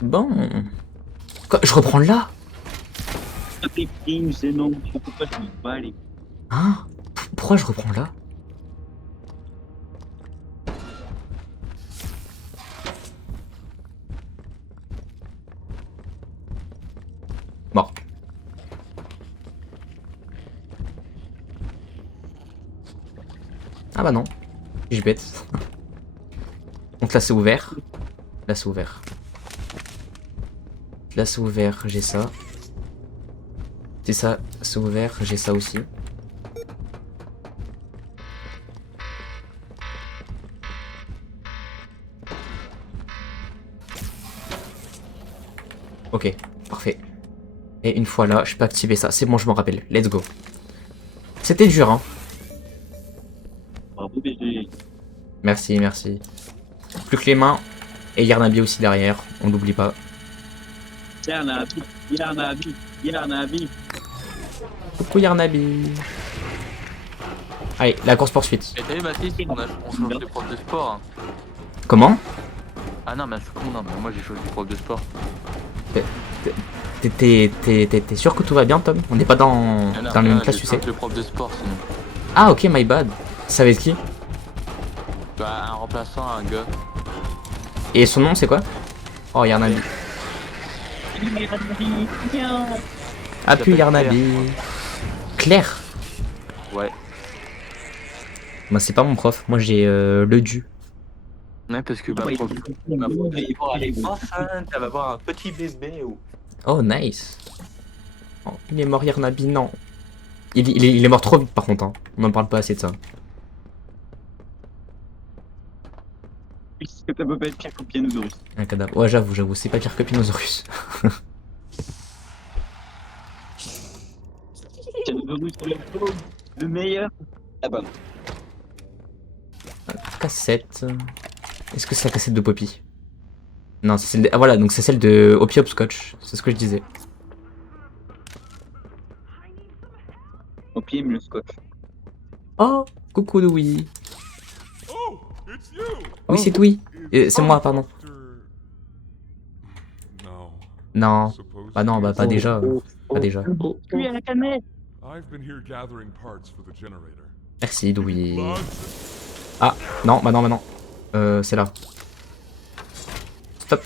Bon. Quoi, je reprends là? C'est non, pourquoi tu veux pas aller? Hein? Pourquoi je reprends là? Bon. Ah bah non. Je bête. Donc là c'est ouvert. Là c'est ouvert. Là c'est ouvert, j'ai ça. C'est ça, c'est ouvert, j'ai ça aussi. Ok, parfait. Et une fois là, je peux activer ça. C'est bon, je m'en rappelle. Let's go. C'était dur, hein. Bravo, BG. Merci, merci. Plus que les mains. Et Yarnabi aussi derrière. On l'oublie pas. Yarnabi, Yarnabi, Yarnabi. Coucou Yarnabi. Allez, la course poursuite. Et t'as vu Baptiste, on change de prof de sport. Hein. Comment? Ah non, mais je suis con, non, mais moi j'ai choisi prof de sport. T'es sûr que tout va bien, Tom? On n'est pas dans la même classe, tu sais. Le prof de sport sinon. Ah, ok, my bad. Ça va être qui? Bah, un remplaçant, un gars. Et son nom, c'est quoi? Oh, Yarnabi. Ah, plus Yarnabi. Claire. Ouais. Moi, c'est pas mon prof. Moi, j'ai le du. Ouais, parce que bah, prof de sport, elle est enceinte, elle va avoir un petit bébé ou. Oh, nice. Oh, il est mort, Yarnabi, non. Il est mort trop vite, par contre. Hein. On n'en parle pas assez de ça. Est-ce que ça peut pas être pire que Pianosaurus? Un cadavre. Ouais, j'avoue, c'est pas pire que Pinosaurus. Pianosaurus, le meilleur. Ah bah. Cassette. Est-ce que c'est la cassette de Poppy? Non, c'est celle de... Ah voilà, donc c'est celle de Hoppy Hopscotch. C'est ce que je disais. Au pied, mais le scotch. Oh, coucou Louis. Oh, it's you. Oui, c'est oui. C'est moi, pardon. No. Non. Suppose Bah non, bah pas déjà. Pas déjà. Lui à la canette. I've been here gathering parts for the generator. Merci Louis. Lots. Ah, non, bah non. C'est là. Stop.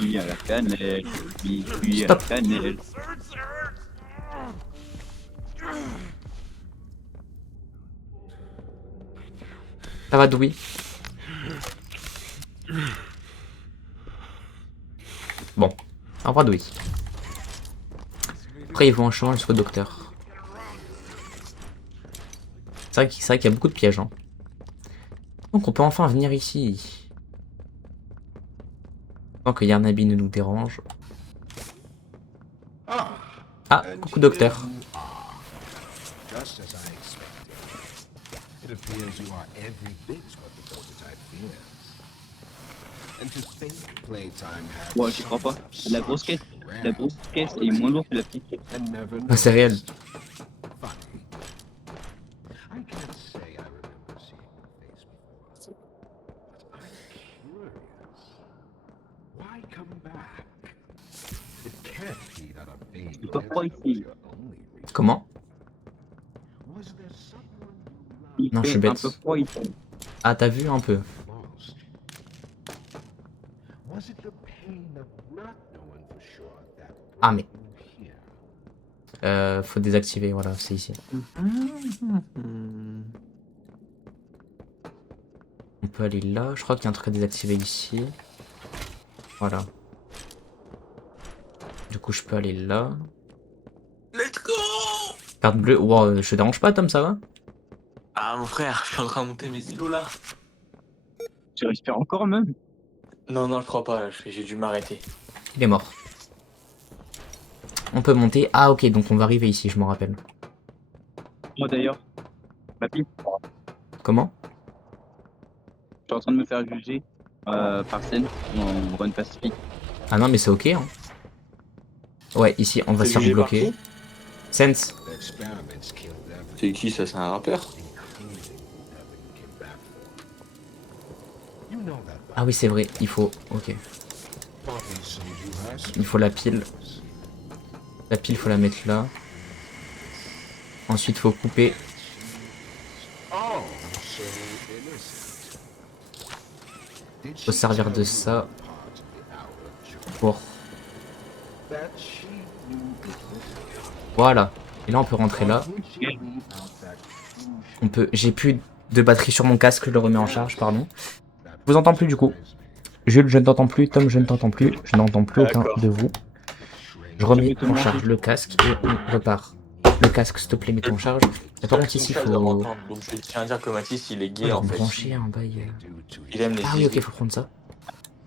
Lui à la cannelle. Lui à la Stop. cannelle. Ça va, Louis? Bon. Au revoir, Louis. Après, ils vont en chemin jusqu'au docteur. C'est vrai qu'il y a beaucoup de pièges. Hein. Donc, on peut enfin venir ici. Tant que Yarnabi ne nous dérange. Ah, coucou, docteur. Just as I expected. It appears you are every bit what the prototype fears. And to think playtime has Bon, j'y crois pas. La grosse caisse est moins lourde que la petite caisse. and never Ah, c'est réel. funny. I can't say I remember seeing your face before. But I'm curious. Why come back? It can't be that a baby C'est pas froid ici. your only reason. Comment? Was there someone you Il Non, je suis fait un bête. peu froid ici. Ah, t'as vu un peu. lost? Was it the pain of not knowing for sure that Ah, mais. you here? Faut désactiver, voilà, c'est ici. On peut aller là. Je crois qu'il y a un truc à désactiver ici. Voilà. Du coup, je peux aller là. Let's go! Carte bleue. Wow, je te dérange pas, Tom, ça va? Ah mon frère, je suis en train de monter mes silos là. Tu respires encore même. Non, je crois pas, j'ai dû m'arrêter. Il est mort. On peut monter. Ah, ok, donc on va arriver ici, je m'en rappelle. Moi d'ailleurs, ma fille, Comment? je suis en train de me faire juger par scène en Run Pacific. Ah non, mais c'est ok, hein. Ouais, ici, on va se C'est faire jugé par bloquer. qui? Sense. The experiments killed everything, C'est qui ça? C'est un rappeur? including whoever you came back for. You know that Ah oui, c'est vrai, il faut... Ok. Bobby sold you her Il faut la pile. La pile, faut la mettre là. Ensuite, faut couper. Oh, so innocent. Did Faut she servir tell de you ça what part of the hour of joy pour... that she knew existed? Voilà. Et là, on peut rentrer là. Would she leave out that crucial On peut... J'ai plus de batterie sur mon casque, je le remets en charge, pardon. Je vous entends plus, du coup. Jules, je ne t'entends plus. Tom, je ne t'entends plus. Je n'entends plus aucun de vous. Je remets en charge le casque et on repart. Le casque, s'il te plaît, mets-toi en charge. Et par contre, ici, il faut... Donc je tiens à dire que Mathis il est gay en fait. brancher un bail. due to Il aime les Ah oui, ok, zizi. faut prendre ça.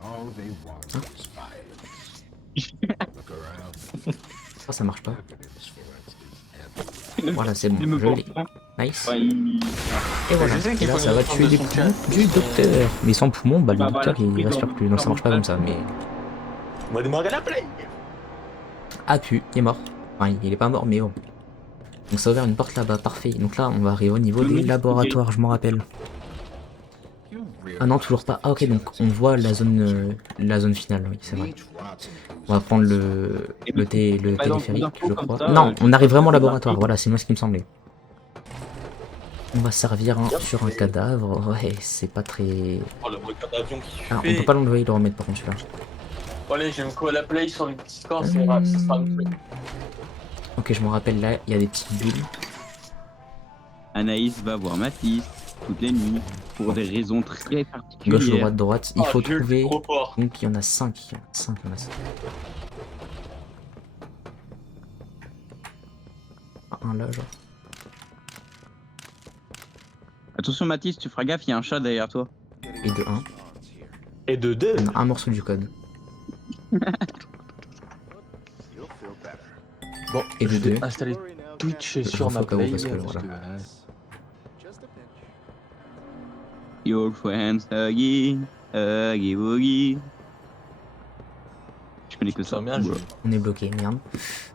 All they want is violence. Look around. Ah, ça marche pas. Evidence for it is Voilà, c'est Il bon, me je l'ai. comprend. Nice. Enfin, Et voilà, Je sais et qu'il là faut ça une va réponse tuer de des son poumons chat. du docteur. Mais sans poumon, bah le Bah, docteur voilà, il respire plus, donc ça marche pas comme ça. Mais On va démarrer la play. ah pu, il est mort. Enfin il est pas mort mais bon. Donc ça a ouvert une porte là-bas, parfait. Donc là on va arriver au niveau des laboratoires, je m'en rappelle. Ah non toujours pas. Ah ok donc on voit la zone finale, oui c'est vrai. On va prendre le téléphérique je crois. Non on arrive vraiment au laboratoire, voilà c'est moi ce qui me semblait. On va servir sur un cadavre, ouais c'est pas très... Oh, le requin d'avion qui Ah on fait. peut pas l'enlever et le remettre par contre celui-là. Bon, allez, je vais me coller la play sur le Discord, c'est rare, ce sera une play. Ok je me rappelle là, il y a des petites bulles. Anaïs va voir Mathis toutes les nuits pour des raisons très particulières. Gauche, droite, droite. Il Ah, faut Jules, trouver... trop fort. Donc il y en a 5. Il y en a 5, il y en a 5. Ah, un là genre. Attention Mathis, tu feras gaffe, il y a un chat derrière toi. Et de 1. Et de 2. On a un morceau du code. Bon, Et de je vais 2. installer Twitch Je sur ma refais au cas où, play. parce que, voilà. Your friends Huggy, Huggy Wuggy. Je connais que ça. Ça bien, je... On est bloqué, merde.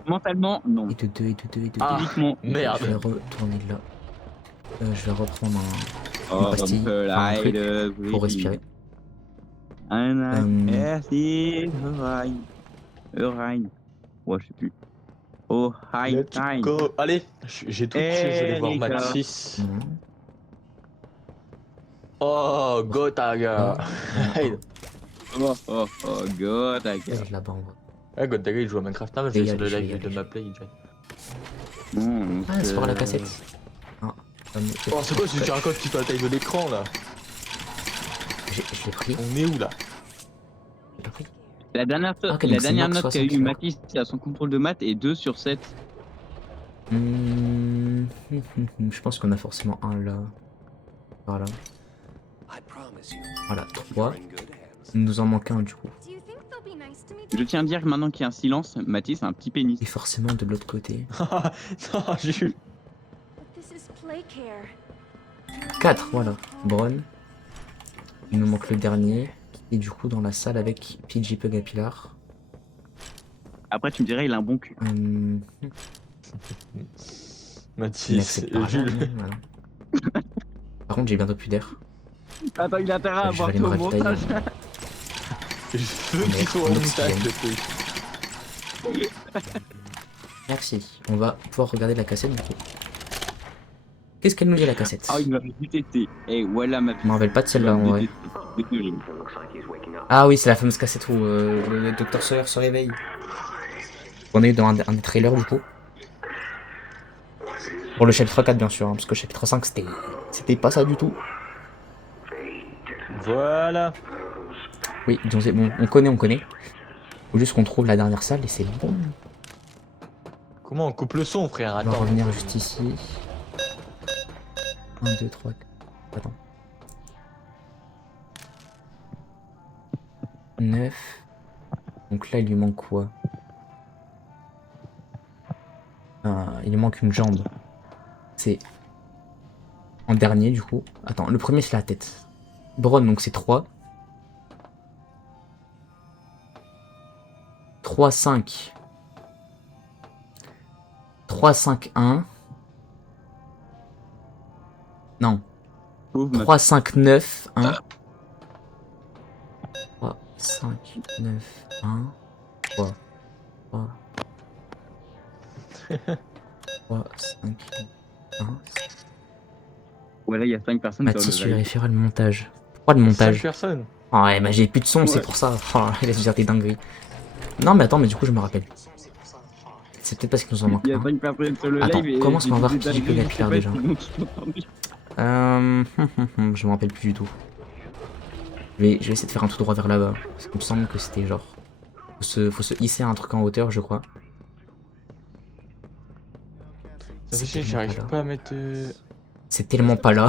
Mentalement, non. Et de 2, et de 2, et de 2. Ah, Physiquement, Je vais merde. retourner là. Je vais reprendre oh, pastille, un truc pour respirer. Merci, Ryan. Ouais, je sais plus. Oh, hi, Let's hi. go. Allez, j'ai Twitch, je vais aller voir Erika. Mathis. Non. Oh, go Taga. Hey, Oh, God, I Il est là-bas en vrai. hey, go Taga, il joue à Minecraft. Non, mais je vais Dégage, sur le dégage. live de ma play. il joue. Ah, c'est pour la cassette. Ah, Oh, c'est quoi ce tu racontes qui fait la taille de l'écran là? Je l'ai pris. On est où là? J'ai pas pris. La dernière, Ok, la donc c'est dernière Marc note qu'a eu 60, Mathis à son contrôle de maths est 2 sur 7. Je pense qu'on a forcément un là. Voilà. Voilà, 3. Il nous en manque un du coup. Je tiens à dire que maintenant qu'il y a un silence, Mathis a un petit pénis. Et forcément de l'autre côté. Non, Jules. 4, voilà. Bron. Il nous manque le dernier. Et du coup dans la salle avec PG Pug à Pilar. Après, tu me dirais, il a un bon cul. Il Mathis, accepte pas Jules. rien, voilà. Par contre j'ai bientôt plus d'air. Attends, il a intérêt à Je vais avoir aller tout me au ravitailler. montage. Je veux qu'il soit au montage de Twitch. Merci. On va pouvoir regarder la cassette du coup. Qu'est-ce qu'elle nous dit la cassette? Ah, il m'a fait détester. Et voilà ma Je me rappelle pas de celle-là en vrai. Désolé. Ah oui, c'est la fameuse cassette où le Dr Sawyer se réveille. On est dans un des trailers du coup. Pour le chapitre 4 bien sûr, hein, parce que le chapitre 5 c'était pas ça du tout. Voilà. Oui, donc c'est bon, on connaît. Faut juste qu'on trouve la dernière salle et c'est bon. Comment on coupe le son, frère? On va Attends. revenir juste ici. 1, 2, 3. Attends. 9. Donc là, il lui manque quoi? Il lui manque une jambe. C'est en dernier, du coup. Attends, le premier, c'est la tête. Bron, donc c'est 3. 3, 5. 3, 5, 1. Non. 3, 5, 9, 1. 3, 5, 9, 1. 3. 3. 3, 5, 1. Voilà, il y a 5 personnes sur Mathis, le tu live. vérifieras le montage. Pourquoi le 5 montage? personnes. Ah ouais, bah j'ai plus de son, c'est Ouais. pour ça. Oh, laisse dire des dingueries. Non, mais attends, mais du coup, je me rappelle. C'est peut-être parce qu'il nous en manque Il y a un. 5 personnes sur le Attends, live. comment est-ce qu'on va voir j'ai qui des peut la dingueries, Pilar je sais déjà? pas si c'est bon, entendu. Je me rappelle plus du tout. Je vais essayer de faire un tout droit vers là-bas. Parce qu'il me semble que c'était genre. Faut se hisser à un truc en hauteur, je crois. Ça fait chier, tellement j'arrive pas là. pas à mettre. C'est tellement pas là.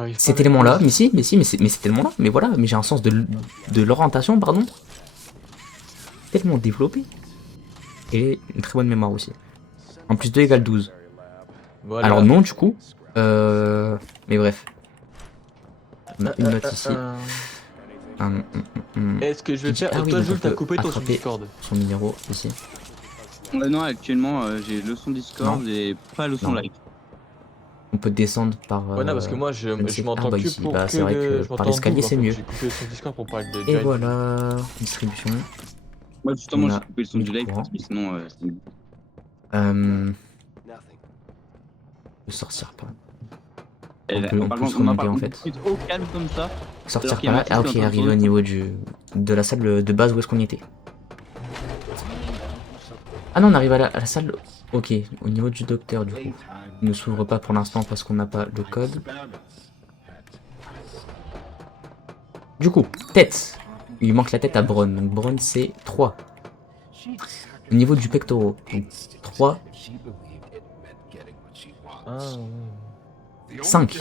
J'arrive pas Cet avec élément-là, moi. mais cet élément-là, mais voilà, mais j'ai un sens de l'orientation, pardon. Tellement développé. Et une très bonne mémoire aussi. En plus 2 égale 12. Voilà. Alors non, du coup. Mais bref. On a une note ici. Est-ce que je vais faire. Ah oui, Toi, donc Jules, on t'as peut coupé ton attraper Discord. son numéro ici. Non, actuellement, j'ai le son Discord et pas le son Non. live. On peut descendre par. Ouais, non, parce que moi, je ne sais- je m'entends bah, que ici, pour bah, que c'est vrai que je par m'entends l'escalier, double, en c'est fait. mieux. J'ai coupé le son Discord pour parler de Et direct. voilà, distribution. Moi, justement, On j'ai a coupé le son du live courant. parce que sinon. Je peux sortir par là. On peut se remonter en fait. Au calme comme ça. Sortir Alors qu'il y par a là. Ah, ok, Mathis qui est en train de arriver au tourner. niveau de la salle de base où est-ce qu'on était. Ah non, on arrive à la salle. Ok, au niveau du docteur du coup. Il ne s'ouvre pas pour l'instant parce qu'on n'a pas le code. Du coup, tête. Il manque la tête à Bron. Donc Bron c'est 3. Au niveau du pectoral. Donc 3, Ah, 5.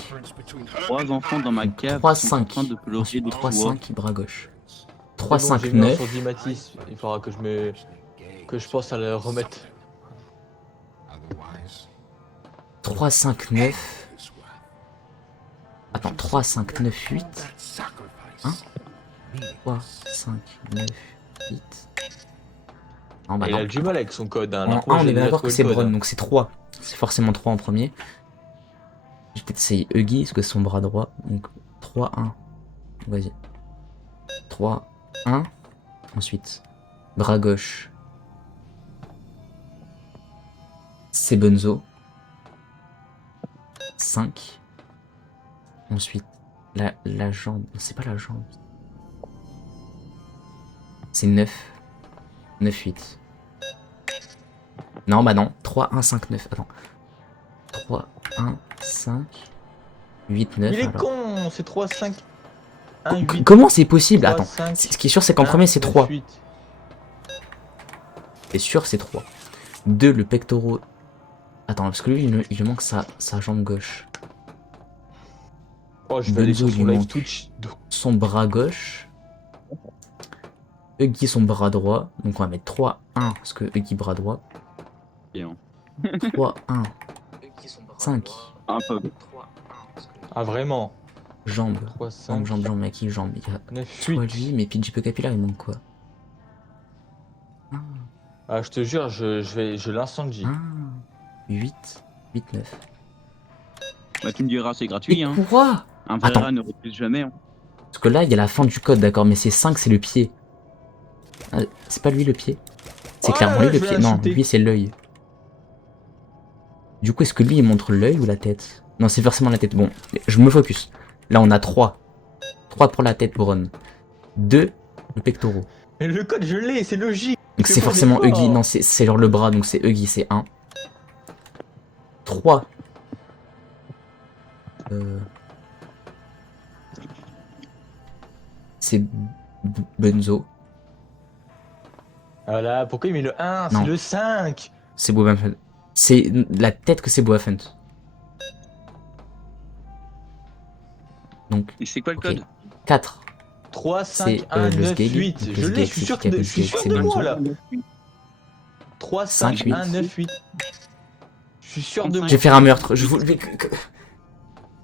3 enfants dans ma cave 3, qui sont en 5. train de pleurer Ensuite des 3, toits. 5, bras gauche. c'est 3, bon, 5, j'ai mis un 9. sur Dimatis. Il faudra que je pense à le remettre. 3, 5, 9. Attends, 3, 5, 9, 8. 1. 3, 5, 9, 8. Non, bah Et il non. a du mal avec son code. Hein. En Alors que moi, 1, on j'ai est bien déjà d'accord que trouvé c'est le code, Bron, hein. donc c'est 3. C'est forcément 3 en premier. Je vais peut-être essayer Huggy, parce que c'est son bras droit. Donc 3, 1. Vas-y. 3, 1. Ensuite, bras gauche. C'est Bunzo. 5. Ensuite, la jambe. C'est pas la jambe. C'est 9. 9, 8. Non, bah non. 3, 1, 5, 9. Attends. 3, 1, 5, 8, 9. Il est alors. con, c'est 3, 5, 1, 8. Comment c'est possible? 3, Attends. 5, Ce qui est sûr, c'est qu'en premier, c'est 3. 8. C'est sûr, c'est 3. 2, le pectoral. Attends, parce que lui, il lui manque sa jambe gauche. Oh, je vais aller Bunzo, sur son il live manque Twitch. son bras gauche. Huggy, son bras droit. Donc on va mettre 3, 1, parce que Huggy, bras droit. Bien. 3, 1, 5. Un peu. Ah, vraiment? Jambes. 3, 5, Jambe, mais à qui jambe? Il y a 9, soit 8. lui, mais PGP capillaire, il manque quoi? Ah, je te jure, je l'incendie. 1, 8, 8, 9. Bah, tu me diras, c'est gratuit. Et Hein. quoi? Un Attends. Ferrera ne refuse jamais. Hein. Parce que là, il y a la fin du code, d'accord, mais c'est 5, c'est le pied. Ah, c'est pas lui le pied. C'est Oh clairement là lui là, le je vais pied. Non, l'insulter. lui c'est l'œil. Du coup, est-ce que lui il montre l'œil ou la tête? Non, c'est forcément la tête. Bon, je me focus. Là, on a 3. 3 pour la tête, Bron. 2, le pectoral. Mais le code, je l'ai, c'est logique. Donc c'est bon, forcément on est fort. Huggy. Non, c'est genre le bras, donc c'est Huggy, c'est 1. 3. C'est Bunzo. Voilà, pourquoi il met le 1? Non. C'est le 5. C'est Boba Fett. C'est la tête que c'est Boba Fett. Donc, Et c'est quoi le ok. code? 4. 3, 5, C'est 1, le 9, Sgeg. 8. Donc, Je le l'ai, Sgeg, je suis c'est sûr, qui de, a je suis Sgeg, sûr c'est de Bunzo. moi là. 3, 5, 5, 8. 1, 9, 8. Je suis sûr de moi. Je vais faire un meurtre. Je vous...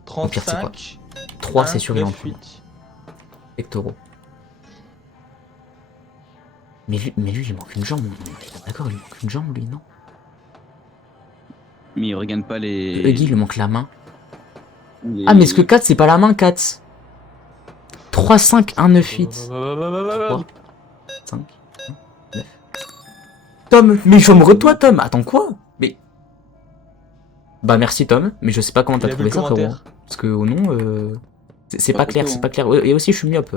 35, pire, c'est quoi 3, c'est sûr, il en 9, prend. 8. Pectoraux. Mais lui, il manque une jambe. D'accord, il manque une jambe, lui, non? Mais il regagne pas les. Huggy, il lui manque la main. les- Ah, mais est-ce que 4, c'est pas la main, 4? 3, 5, 1, 9, 8. 3, 5, 1, 9. Tom, mais chambre-toi, Tom. Attends, quoi? Mais... Bah, merci, Tom. Mais je sais pas comment t'as Il a vu trouvé le ça, frérot. commentaire. Parce que, au nom, c'est pas clair, c'est pas clair. Et aussi, je suis myope.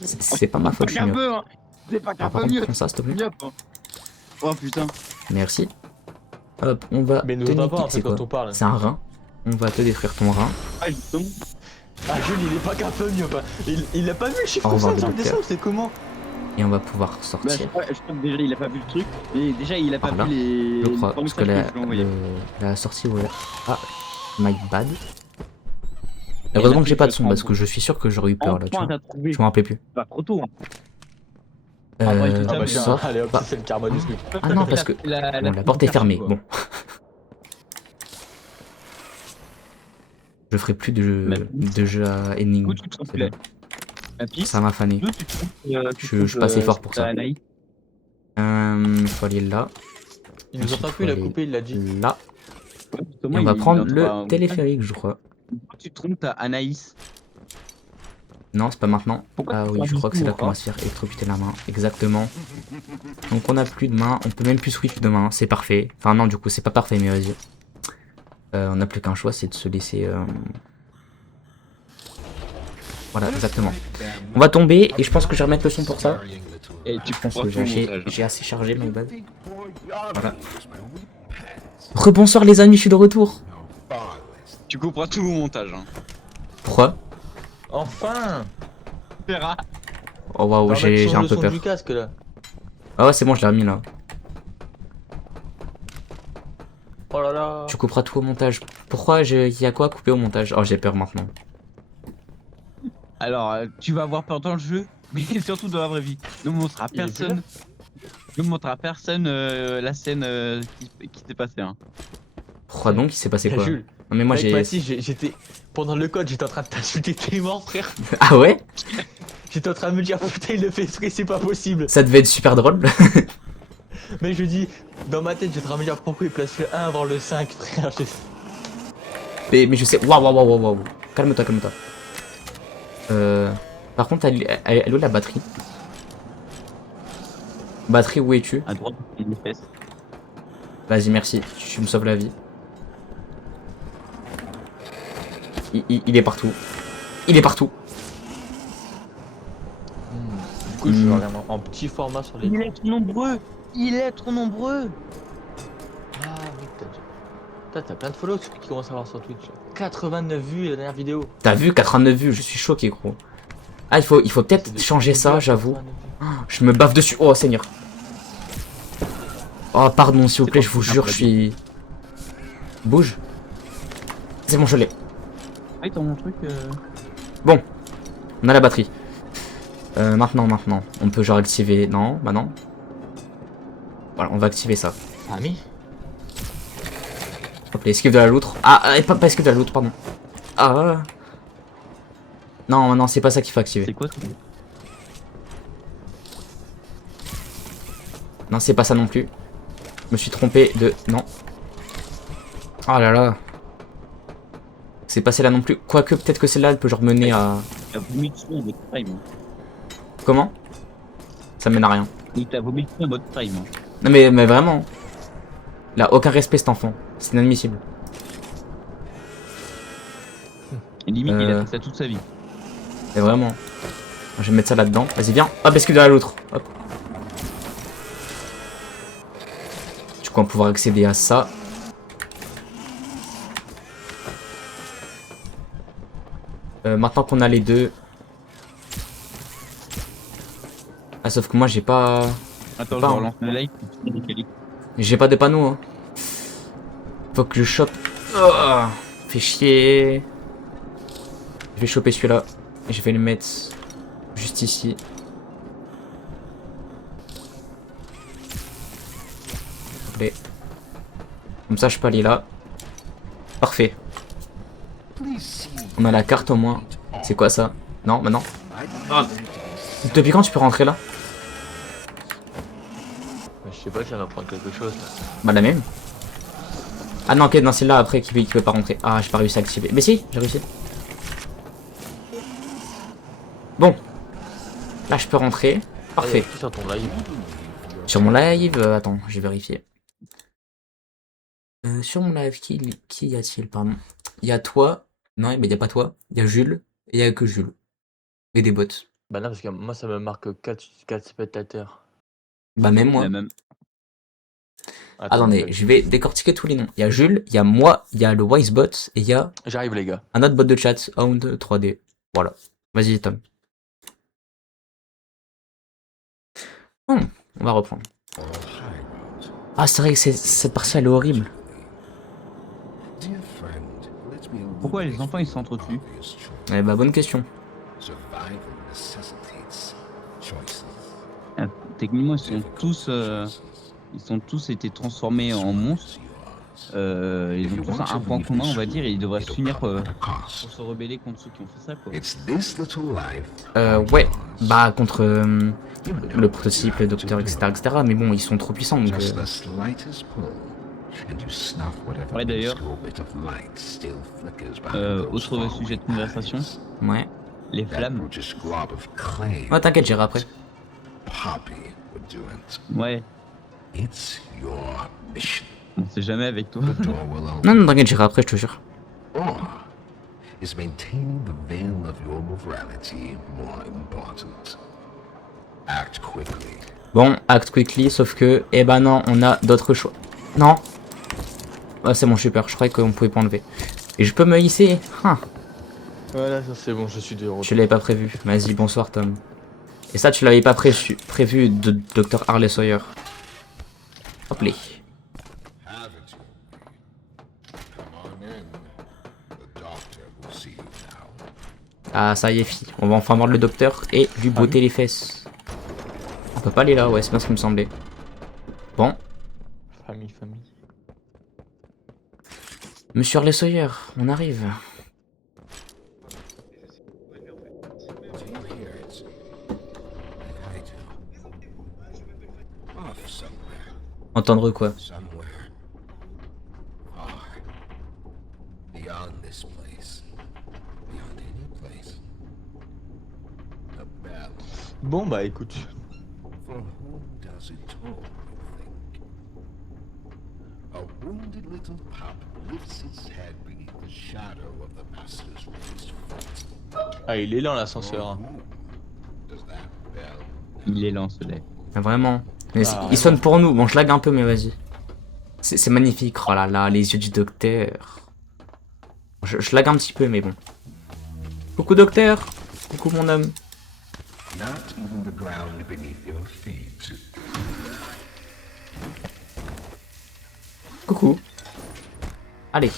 C'est pas ma faute, je suis Qu'un myope. peu, hein. C'est pas qu'un Alors, par peu contre, mieux. prends ça, s'il te plaît. Myope, hein. Oh putain. Merci. Hop, on va Mais nous te entend niquer, pas en c'est fait quand quoi? on parle. C'est un rein. On va te détruire ton rein. Ah, justement. Ah, Jules, il est pas qu'un peu mieux. Pas. Il a pas vu le chiffre Au comme ça revoir, dans le docteur. dessin, c'est comment? Et on va pouvoir Bah, je sortir. crois que déjà il a pas vu le truc. Et déjà il a pas Par là, vu les. Je crois. trois Parce que messages que je lui ai envoyés. la sortie, ouais. Ah, my bad. Heureusement que j'ai pas de son parce que je suis sûr que j'aurais eu peur là, tu Enfin, vois. t'as trouvé. Je m'en rappelais plus. Pas trop tôt. Hein. moi, je te Ah bah mais tiens, sauf allez hop, pas- c'est le karma du truc. Ah non, parce que bon, la porte est fermée. Bon. Je ferai plus de jeu à énigmes. Tu trouves C'est bon. la piste. Ça m'a fané. Je suis pas assez fort pour ça. Faut aller là. Il nous a pas Ensuite, pu, il a faut aller coupé, il l'a dit. là. Et on va prendre le téléphérique, je crois. Tu te trompes, t'as Anaïs. Non, c'est pas maintenant. Pourquoi Ah tu oui, fais je un crois que c'est là tour, qu'on va se faire électrocuter la main. Exactement. Donc on a plus de main. On peut même plus sweep de main. C'est parfait. Enfin non, du coup, c'est pas parfait, mais vas-y. On n'a plus qu'un choix, c'est de se laisser... Voilà, exactement. On va tomber, et je pense que je vais remettre le son pour ça. Et tu Je pense prends que tout le montage. j'ai assez chargé, my bad. Voilà. Rebonsoir les amis, je suis de retour. Tu couperas tout au montage. Hein. Pourquoi? Enfin! Verra. Oh waouh, j'ai un peu peur. Du casque là. Ah ouais, c'est bon, je l'ai remis là. Oh là là. Tu couperas tout au montage. Pourquoi il y a quoi à couper au montage? Oh, j'ai peur maintenant. Alors, tu vas avoir peur dans le jeu, mais surtout dans la vraie vie. Ne montre à personne. Ne montre à personne la scène qui s'est passée. Hein. Pourquoi donc? Il s'est passé quoi? Jules, Non mais moi avec j'ai... Mathis, j'étais... Pendant le code, j'étais en train de t'insulter tellement, frère. Ah ouais? J'étais en train de me dire, putain, il le fait exprès, c'est pas possible. Ça devait être super drôle. Mais je dis, dans ma tête, j'étais en train de me dire pourquoi il place le 1 avant le 5, frère. Mais je sais... Waouh, waouh, waouh, waouh. Calme-toi, calme-toi. Par contre, elle est où la batterie? Batterie, où es-tu? À droite, une espèce. Vas-y, merci. Tu me sauves la vie. Il est partout. Il est partout. Du coup, je vais regarder en petit format sur les... Il est trop nombreux. Il est trop nombreux. Ah oui, t'as plein de follow qui commencent à voir sur Twitch. 89 vues la dernière vidéo. T'as vu 89 vues, je suis choqué, gros. Ah, il faut peut-être changer ça, j'avoue. Je me baffe dessus. Oh, Seigneur. Oh, pardon, s'il vous plaît, je vous jure, je suis... Bouge. C'est bon, je l'ai. Ah, ils t'ont mon truc. Bon, on a la batterie. Maintenant. On peut genre activer... Non, bah non. Voilà, on va activer ça. Ami. Hop, esquive de la loutre. Ah, pas esquive de la loutre, pardon. Ah. Non, c'est pas ça qu'il faut activer. C'est quoi ça? Non, c'est pas ça non plus. Je me suis trompé de... Non. Oh là là. C'est pas celle-là non plus. Quoique, peut-être que celle-là, elle peut genre mener à... T'as vomi dessus en mode prime. Comment? Ça mène à rien. Il t'a vomi dessus en mode prime. Non mais vraiment. Il a aucun respect cet enfant. C'est inadmissible. Et limite, il a fait ça toute sa vie. Mais vraiment. Je vais mettre ça là-dedans. Vas-y, viens. Hop, esquive de l'autre. Hop. Du coup, on va pouvoir accéder à ça. Maintenant qu'on a les deux. Ah, sauf que moi, j'ai pas... Attends, Pas, je hein. relance le live. J'ai pas de panneau. Hein. Faut que je chope. Oh, fait chier. Je vais choper celui-là. Et je vais le mettre juste ici. Allez. Comme ça, je peux aller là. Parfait. On a la carte au moins. C'est quoi ça? Non, maintenant. Oh. Depuis quand tu peux rentrer là? Je sais pas, je viens d'apprendre quelque chose. Là. Bah la même. Ah non, ok, non, c'est là après qui peut pas rentrer. Ah, j'ai pas réussi à activer. Mais si, j'ai réussi. Bon. Là, je peux rentrer. Parfait. Sur ton live. Sur mon live, attends, je vais vérifier. Sur mon live, qui y a-t-il, pardon? Il y a toi. Non, mais il y a pas toi. Il y a Jules. Et il y a que Jules. Et des bots. Bah non, parce que moi, ça me marque 4 spectateurs. Bah même moi. Même. Attendez, je vais décortiquer tous les noms. Il y a Jules, il y a moi, il y a le Wisebot, et il y a J'arrive, les gars. un autre bot de chat, Hound 3D. Voilà. Vas-y, Tom. Bon, on va reprendre. Ah, c'est vrai que cette partie, elle est horrible. Dear friend, let me Pourquoi les enfants ils s'entretuent? Eh bah, bonne question. Survival necessitates choices. Ah, techniquement ils sont tous été transformés en monstres. Ils ont tous un point commun on va dire et ils devraient s'unir pour se rebeller contre ceux qui ont fait ça quoi. It's this little life. Ouais. Bah, contre le prototype, le docteur, etc., etc. Mais bon, ils sont trop puissants, donc... Just the slightest pull, and you snuff whatever Ouais, d'ailleurs. minuscule bit of light still flickers behind those Autre sujet de conversation, Ouais. les That flammes. brutish glob of clay. Ouais, t'inquiète, j'irai après. Poppy would do it. Ouais, It's your mission. on sait jamais avec toi. The door will open. Non, non, t'inquiète, j'irai après, je te jure. Or is maintaining the veil of your morality more important? Act quickly. Bon, act quickly, sauf que... Eh bah non, on a d'autres choix. Non. Ah, c'est bon, super, je croyais qu'on pouvait pas enlever. Et je peux me hisser. Ah, Voilà, ça c'est bon, je suis de retour. je l'avais pas prévu. Vas-y, bonsoir, Tom. Et ça, tu l'avais pas prévu de Dr. Harley Sawyer. Hop les. Haven't you? Come on in. The doctor will see you now. Ah, ça y est, fille. On va enfin voir le docteur et lui botter les fesses. On peut pas aller là, ouais, c'est bien ce qui me semblait. Bon, Famille. Monsieur Harley Sawyer, on arrive. Do you hear it? I do. Off somewhere. Entendre quoi? Somewhere. Far. Beyond this place. Beyond any place. A bell. Bon bah écoute. For whom does it toll, you think? A wounded little pup lifts its head beneath the shadow of the master's raised foot. Ah il est lent l'ascenseur. For Hein. whom does that bell? Il est lent ce lait. Ah, vraiment. Mais Ah, il sonne pour nous. Bon, je lag un peu, mais vas-y. C'est magnifique. Oh là là, les yeux du docteur. Je lag un petit peu, mais bon. Coucou docteur. Coucou mon homme. Not even the ground beneath your feet. Coucou. Allez.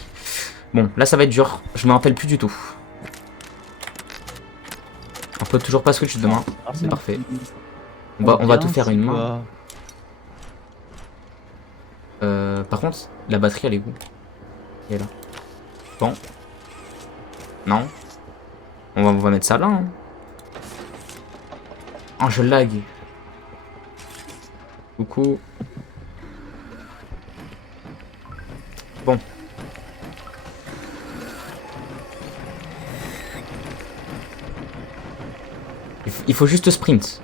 Bon, là ça va être dur. Je me rappelle plus du tout. On peut toujours pas ce que tu demandes. C'est parfait. On va tout faire une main. Par contre, la batterie elle est où? Elle est là. Bon. Non. On va mettre ça là. Hein. Oh, je lag. Coucou. Bon. Il faut juste sprint.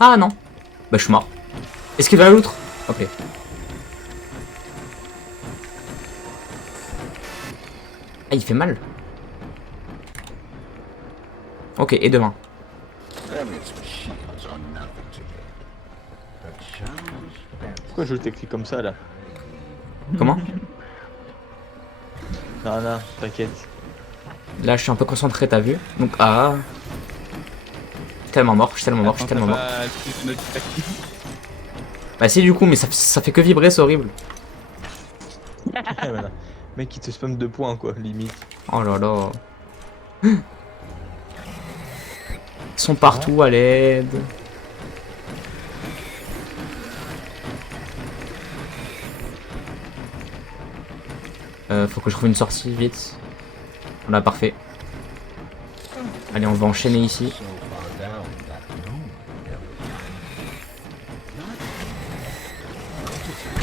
Ah non. Bah je suis mort. Est-ce qu'il va à l'autre? Ok. Ah il fait mal. Ok, et demain. Them its machines are nothing to me. But childish fancy. Pourquoi je t'écris comme ça là? Comment? Non, t'inquiète. Là je suis un peu concentré, t'as vu? Donc ah. Je suis tellement mort, je suis tellement mort, je suis tellement mort. Bah si du coup, mais ça fait que vibrer, c'est horrible. Voilà. Mec il te spam 2 points quoi, limite. Oh là là. Ils sont partout à l'aide. Faut que je trouve une sortie vite. Voilà, parfait. Allez, on va enchaîner ici. So far down that no one ever.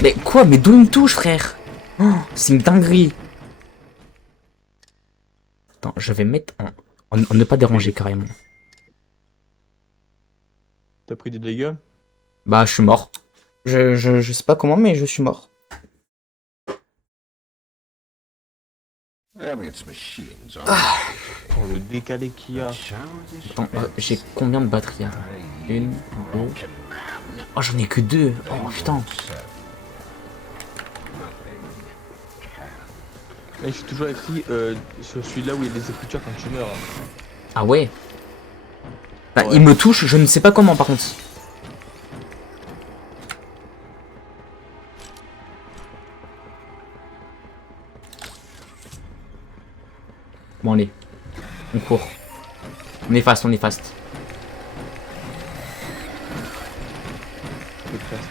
Mais quoi? Mais d'où il me touche, frère? Oh, c'est une dinguerie. Attends, je vais mettre en ne pas déranger carrément. T'as pris des dégâts? Bah, je suis mort. Je sais pas comment, mais je suis mort. Them its machines are Pour le décalé qu'il y a. childish Attends, j'ai combien de batteries? Une, deux. Oh, j'en ai que deux. Oh, putain. Là, je suis toujours écrit sur celui-là où il y a des écritures quand tu meurs. Ah ouais. Bah, Ouais. il me touche, je ne sais pas comment par contre. Bon, allez. On court. On est fast, on est fast. Good fast.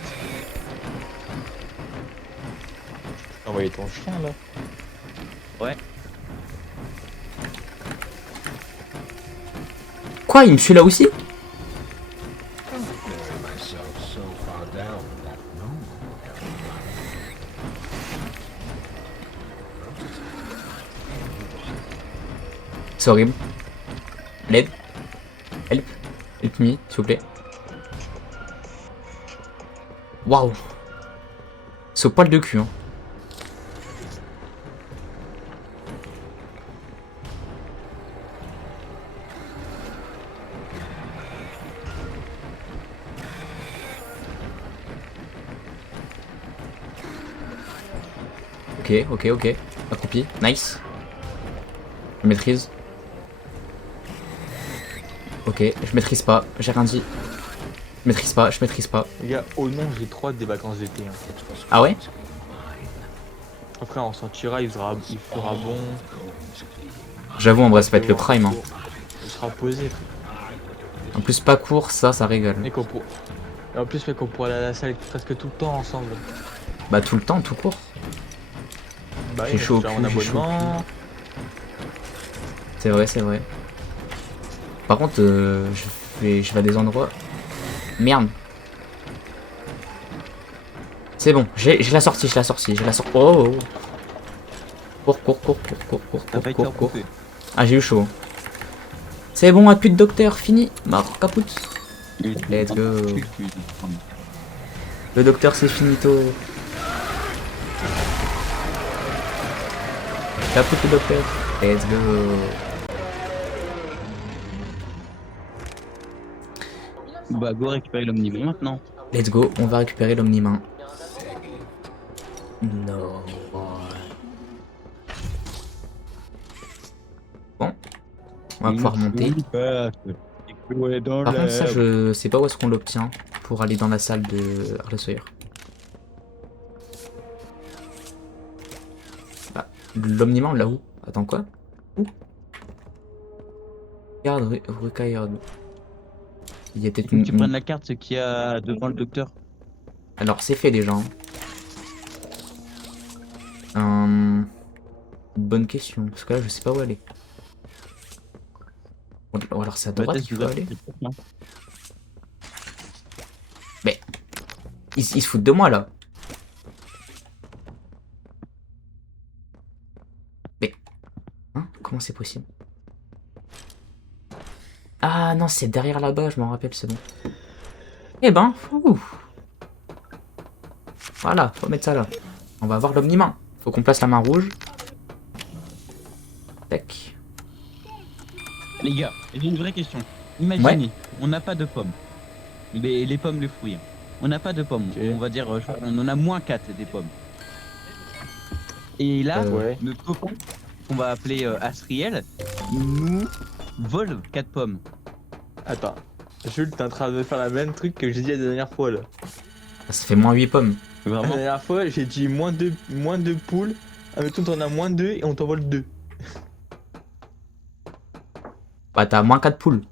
Envoyer ton chien là. Ouais. Quoi, il me suit là aussi? myself so far down that road. C'est horrible. L'aide. Help. Help me, s'il vous plaît. Waouh. C'est au poil de cul, hein. Ok. Accroupi. Nice. Je maîtrise. Ok, je maîtrise pas. J'ai rien dit. Je maîtrise pas. Les gars, oh non, j'ai trop hâte des vacances d'été. Hein. Ah ouais? Après, on sortira, il fera bon. J'avoue, en vrai, ça va être le prime. Hein. Il sera posé. En plus, pas court, ça régale. Et en plus, mec, on pourra aller à la salle presque tout le temps ensemble. Bah, tout le temps, tout court. Bah, J'ai chaud au cul, en j'ai chaud au abonnement. C'est vrai. Par contre, je vais à des endroits. Merde. C'est bon, j'ai la sortie. Oh. Cours. Ah, j'ai eu chaud. C'est bon, à plus de docteur, fini. Mort, caput. Let's go. Le docteur, c'est finito. Caput le docteur. Let's go. Bah, go récupérer l'omnibus maintenant. Let's go, on va récupérer l'omnimain. Non. Bon. On va pouvoir monter. Par contre, ça, je sais pas où est-ce qu'on l'obtient pour aller dans la salle de Harley Sawyer. Ah, l'omnimain, on l'a où? Attends, quoi? Où? Regarde, regarde. Il y a peut-être Tu prennes la carte, ce qu'il y a devant le docteur. Alors, c'est fait déjà. Bonne question, parce que là, je sais pas où aller. Ou alors, c'est à droite qu'il faut aller. Mais, ils se foutent de moi, là. Mais, hein, comment c'est possible? Ah non, c'est derrière là-bas, je m'en rappelle, c'est bon. Eh ben, voilà, faut mettre ça là. On va avoir l'omnimain. Faut qu'on place la main rouge. Tac. Les gars, j'ai une vraie question. Imaginez, on n'a pas de pommes. Les pommes, les fruits. On n'a pas de pommes. Okay. On va dire, on en a moins 4 des pommes. Et là, ouais. notre copain, qu'on va appeler Asriel, nous vole 4 pommes. Attends, Jules, t'es en train de faire la même truc que j'ai dit la dernière fois là. Ça fait moins 8 pommes. La Vraiment. dernière fois, j'ai dit moins 2 poules. Admettons, t'en as moins 2 et on t'envole 2. Bah, t'as moins 4 poules.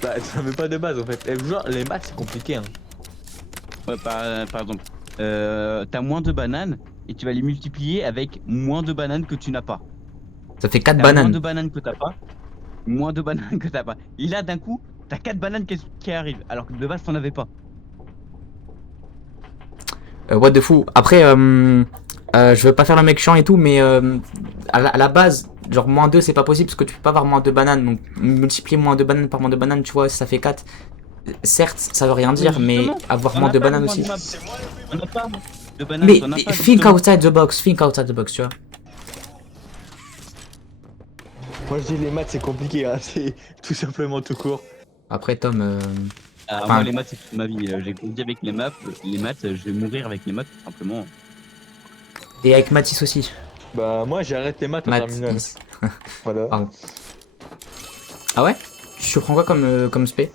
Bah, ça veut pas de base en fait. Genre, les maths, c'est compliqué. Hein. Ouais, par exemple, t'as moins de bananes et tu vas les multiplier avec moins de bananes que tu n'as pas. Ça fait 4 T'as moins bananes. de bananes que t'as pas. Moins de bananes que t'as pas. Et là, d'un coup, t'as 4 bananes qui arrivent, alors que de base, t'en avais pas. What the fou. Après, je veux pas faire le mec chiant et tout, mais à la base, genre moins 2 c'est pas possible parce que tu peux pas avoir moins 2 bananes. Donc multiplier moins 2 bananes par moins 2 bananes, tu vois, ça fait 4. Certes, ça veut rien dire, mais avoir moins 2 bananes aussi. On n'a pas de bananes. Mais on n'a pas, think justement. outside the box, tu vois. Moi, je dis les maths, c'est compliqué. Hein. C'est tout simplement tout court. Après, Tom. Moi, les maths, c'est toute ma vie. J'ai grandi avec les maths. Les maths, je vais mourir avec les maths, tout simplement. Et avec Mathis aussi. Bah, moi, j'ai arrêté les maths en terminale. Mathis. Voilà. Pardon. Ah ouais? Tu prends quoi comme spé?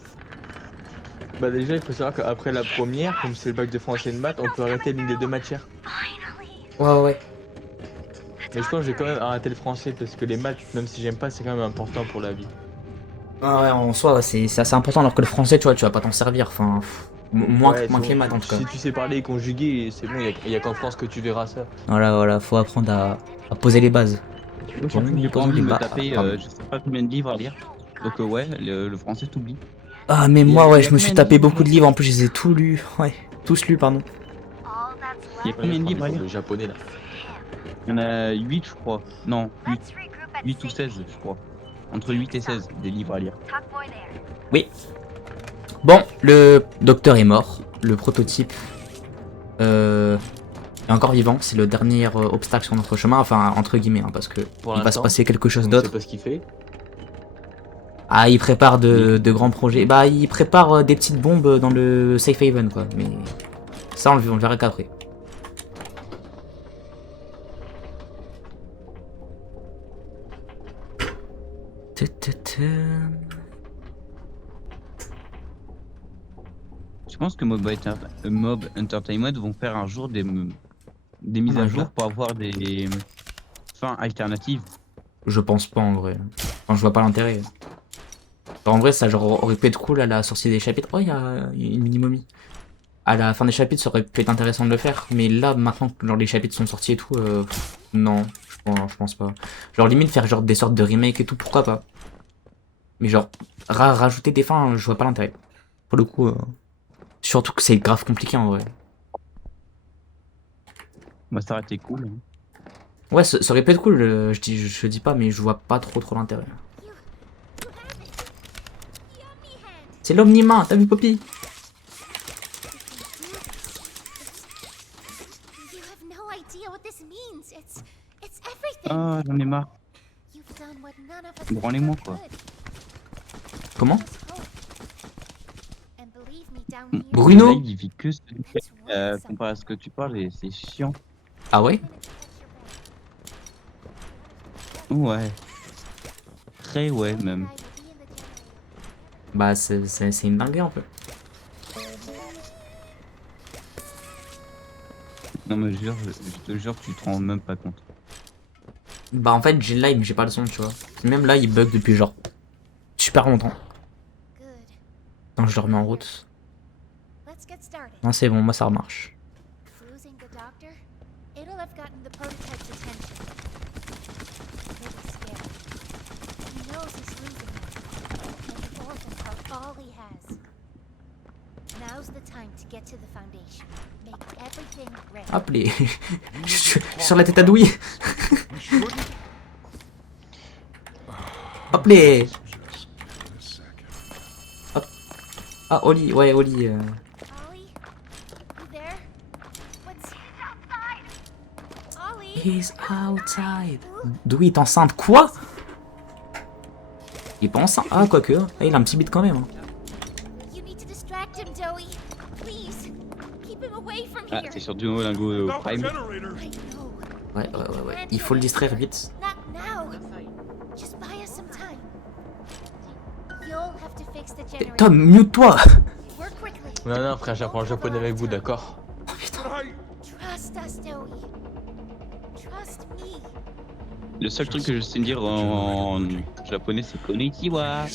Bah, déjà, il faut savoir qu'après la première, comme c'est le bac de français et de maths, on peut arrêter l'une des deux matières. Ouais. Mais je pense que je vais quand même arrêter le français parce que les maths, même si j'aime pas, c'est quand même important pour la vie. Ah ouais, en soi, c'est assez important, alors que le français, tu vois, tu vas pas t'en servir. Enfin, moins Ouais, que les maths en tout cas. Si tu sais parler et conjuguer, c'est bon, il y a qu'en France que tu verras ça. Voilà, faut apprendre à poser les bases. Surtout que j'ai pas Posons envie les de me ba- taper, pardon. je sais pas combien de livres à lire. Donc ouais, le français t'oublie. Ah, mais Il y a- moi, ouais, il y a je me suis combien de tapé livres beaucoup de livres, en plus, je les ai tous lus. Ouais, tous lus, pardon. All that's Il y a left combien de livres à Le lire? japonais là. Il y en a 8 je crois. Non, 8. Let's regroup at 8 ou 16 je crois. Entre 8 et 16 des livres à lire. Talk boy there. Oui. Bon, le docteur est mort. Le prototype est encore vivant. C'est le dernier obstacle sur notre chemin. Enfin, entre guillemets, hein, parce que Pour il va se l'instant, passer quelque chose On sait d'autre. pas ce qu'il fait. Ah, il prépare de grands projets. Bah, il prépare des petites bombes dans le safe haven, quoi. Mais ça, on le verra qu'après. Je pense que Mob Entertainment vont faire un jour des mises à jour pour avoir des fins alternatives. Je pense pas en vrai. Enfin, je vois pas l'intérêt. En vrai, ça genre, aurait pu être cool à la sortie des chapitres. Oh, il y a une mini-momie. À la fin des chapitres, ça aurait pu être intéressant de le faire. Mais là, maintenant que genre, les chapitres sont sortis et tout, non, je pense pas. Genre, limite, faire genre des sortes de remake et tout, pourquoi pas. Mais genre, rajouter des fins, je vois pas l'intérêt. Pour le coup, surtout que c'est grave compliqué en vrai. Bah ça aurait été cool. Hein. Ouais, ça aurait pu être cool, je dis pas, mais je vois pas trop l'intérêt. C'est l'omnimain, t'as vu Poppy? You have no idea what this means. It's everything. Ah j'en ai marre. You've done what none of us Branlez-moi ever quoi. could. Comment? Give us hope. And believe me, down here, Bruno? Le live, il vit que comparé à ce que tu parles et c'est chiant. Ah ouais? Ouais. Très ouais même. Bah c'est une dinguerie un peu. Non mais je te jure tu te rends même pas compte. Bah en fait j'ai le live mais j'ai pas le son tu vois. Même là il bug depuis genre super longtemps. Good. Donc je le remets en route. Let's get started. Non c'est bon, moi ça remarche. Losing the doctor, it'll have gotten the prototype's attention. Really scared. He knows he's losing them. And the orphans are all he has. Now's the time to get to the foundation. Make everything ready. Hop les... je suis sur la tête à douille. Hop les... Just give it a second. Ah Oli, ouais Oli. Ollie? You there? What's outside? Ollie? He's outside. Douille est enceinte. Quoi? Il est pas enceinte. Ah quoique. Ah, il a un petit bit quand même. Hein. You need to distract him, Joey. Please. Keep him away from Ah here. c'est sur Duolingo Not the Prime. generator! I know. Ouais. Il faut le distraire vite. Not now. Just buy us some time. You'll have to fix the generator. Tom, mute-toi. Work quickly. Non, frère, j'apprends le japonais avec vous, d'accord? I... Trust us, Joey. Trust me. Le seul truc que je sais dire en japonais c'est konnichiwa.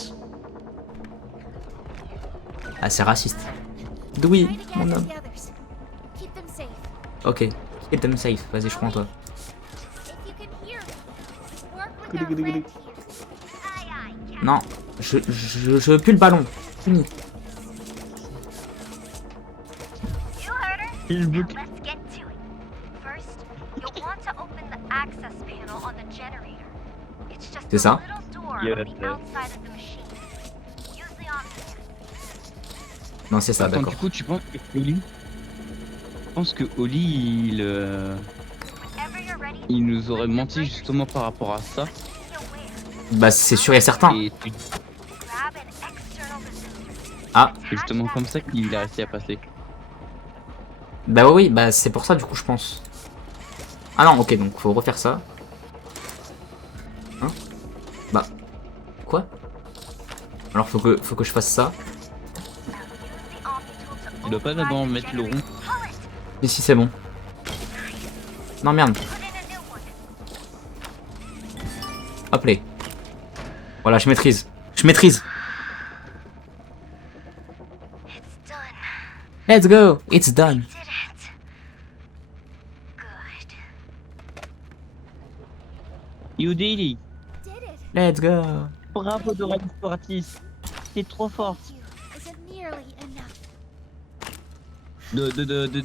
Ah c'est raciste. Douille, Try to mon gather homme. the others. Keep them safe. Ok. Keep them safe. Vas-y, je crois en toi. If you can hear me, work with our friend here. Aye, aye. Non, je veux plus le ballon. Fini. You heard her. Il boucle. Let's get to it. First, you'll want to open the access panel on the generator. It's just C'est ça? a little door Yeah, on the that's outside of the machine. Use the omni. Non, c'est ça, Attends, d'accord. du coup tu penses que Oli... Je pense que Oli Whenever you're ready, il nous aurait menti justement par rapport à ça. be aware. Bah c'est sûr et certain. Et Grab an external diffuser. Ah, c'est justement comme ça qu'il a réussi à passer. bah oui, bah c'est pour ça du coup je pense. Ah non, ok, donc faut refaire ça. Hein? Bah, quoi? Alors faut que je fasse ça. Tu dois pas d'abord mettre le rond. Ici c'est bon. Non merde. Put in a new one. Hop là. Voilà, je maîtrise. Je maîtrise. It's done. Let's go. It's done. Did it. Good. You did it. Did it. Let's go. Bravo Dora l'exploratrice. C'est trop fort. Thank you. Isn't nearly enough.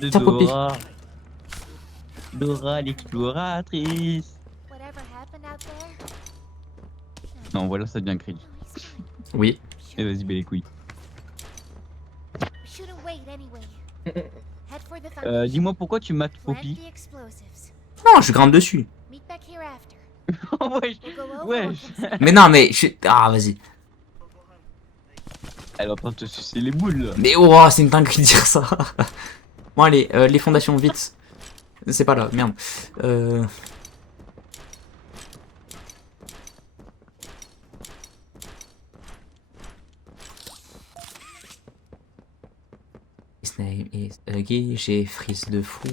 Tiens, Poppy. Dora l'exploratrice. Whatever happened out there? Non, voilà, ça devient cringe. Oui. Et vas-y, belle les couilles. We shouldn't wait anyway. Head for the foundation. Dis-moi pourquoi tu mates Plant Poppy. the explosives. Non, je grimpe dessus. Meet back here after. Wesh, We'll go over wesh. what Mais non, mais ah, vas-y. Elle est en train de te sucer les boules. Là. Mais oh, c'est une dinguerie de dire ça. Bon, allez, les fondations, vite. C'est pas là, merde. His name is Huggy, j'ai frise de fou.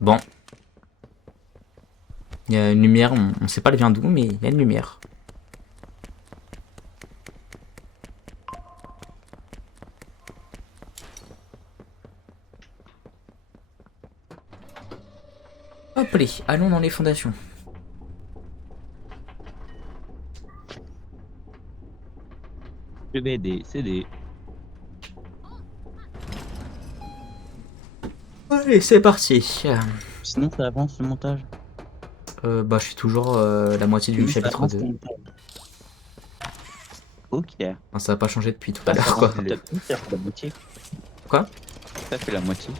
Bon. Il y a une lumière, on sait pas elle vient d'où, mais il y a une lumière. Hop allez, allons dans les fondations. Je vais aider, CD. Allez, c'est parti. Sinon, ça avance le montage. Bah, je suis toujours la moitié du Oui, ça chapitre avance 2. le montage. Ok. Enfin, ça a pas changé depuis tout à Bah, ça l'heure, quoi. avance peut-être ça fait la moitié. Quoi? Ça fait la moitié.